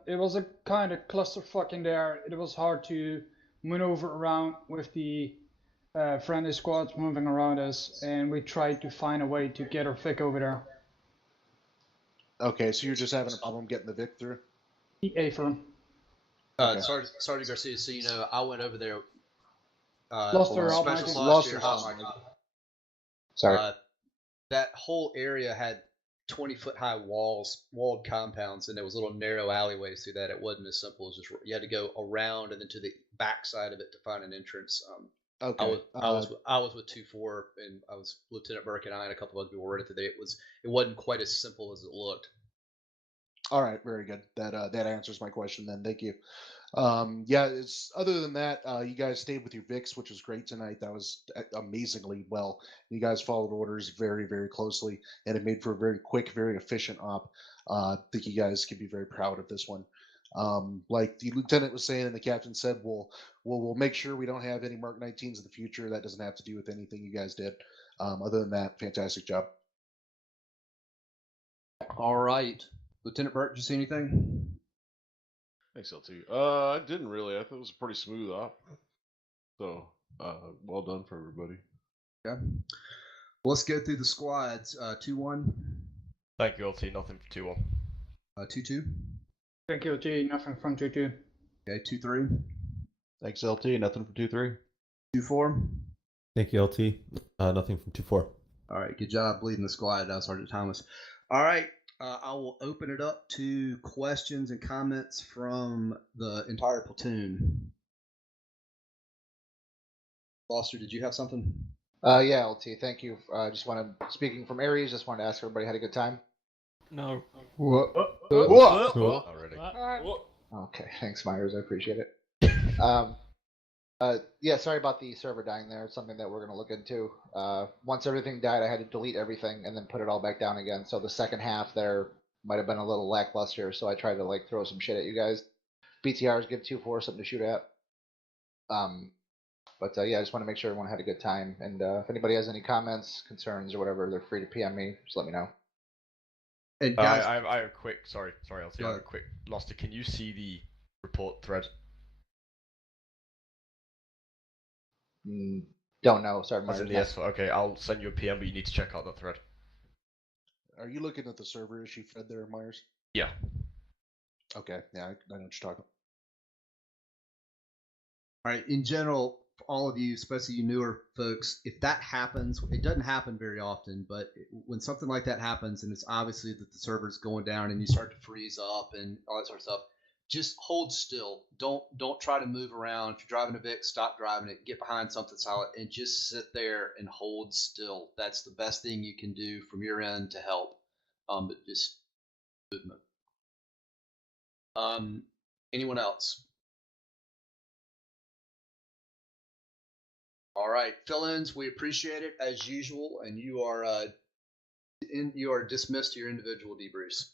It was a kind of clusterfuck in there. It was hard to maneuver around with the friendly squads moving around us, and we tried to find a way to get our Vic over there. Okay, so you're just having a problem getting the Vic through? EA firm. Okay. Sergeant Garcia, so you know, I went over there. Lost her Sorry. That whole area had 20-foot high walled compounds, and there was little narrow alleyways through that. It wasn't as simple as just you had to go around and then to the back side of it to find an entrance. Okay. I was with 2-4, and I was Lieutenant Burke and I and a couple other people were in it today. It wasn't quite as simple as it looked. All right, very good. That answers my question then. Thank you. Yeah, other than that, you guys stayed with your Vics, which was great tonight. That was amazingly well. You guys followed orders very, very closely, and it made for a very quick, very efficient op. I think you guys can be very proud of this one. Like the lieutenant was saying and the captain said, we'll make sure we don't have any Mark 19s in the future. That doesn't have to do with anything you guys did. Other than that, fantastic job. All right. Lieutenant Burke, did you see anything? Thanks, LT. I didn't really. I thought it was a pretty smooth op. So, well done for everybody. Okay. Well, let's go through the squads. 2-1. Thank you, LT. Nothing for 2-1. 2-2. Thank you, LT. Nothing from 2-2. Okay, 2-3. Thanks, LT. Nothing from 2-3. 2-4. Thank you, LT. Nothing from 2-4. All right, good job leading the squad, Sergeant Thomas. All right, I will open it up to questions and comments from the entire platoon. Foster, did you have something? Yeah, LT, thank you. Speaking from Aries, just wanted to ask everybody had a good time. No. What? Already. Okay, thanks, Myers. I appreciate it. Yeah, sorry about the server dying there. It's something that we're going to look into. Once everything died, I had to delete everything and then put it all back down again. So the second half there might have been a little lackluster, so I tried to throw some shit at you guys. BTRs give 2-4 something to shoot at. But yeah, I just want to make sure everyone had a good time. And if anybody has any comments, concerns, or whatever, they're free to PM me. Just let me know. And guys, I have a quick. Sorry, LT. I have a quick. Loster, can you see the report thread? Don't know. Sorry, As in the S. Okay, I'll send you a PM, but you need to check out that thread. Are you looking at the server issue thread there, Myers? Yeah. Okay. Yeah, I know what you're talking about. all right, in general, all of you, especially you newer folks, if that happens, it doesn't happen very often, but when something like that happens and it's obviously that the server's going down and you start to freeze up and all that sort of stuff, just hold still. Don't try to move around. If you're driving a Vic, stop driving it, get behind something solid, and just sit there and hold still. That's the best thing you can do from your end to help. But just movement. Anyone else? All right, fill-ins, we appreciate it as usual, and you are dismissed to your individual debriefs.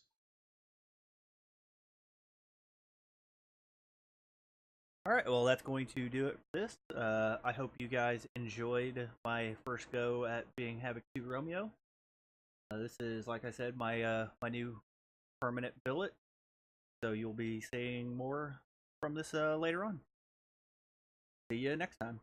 All right, well, that's going to do it for this. I hope you guys enjoyed my first go at being Havoc 2 Romeo. This is, like I said, my new permanent billet, so you'll be seeing more from this later on. See you next time.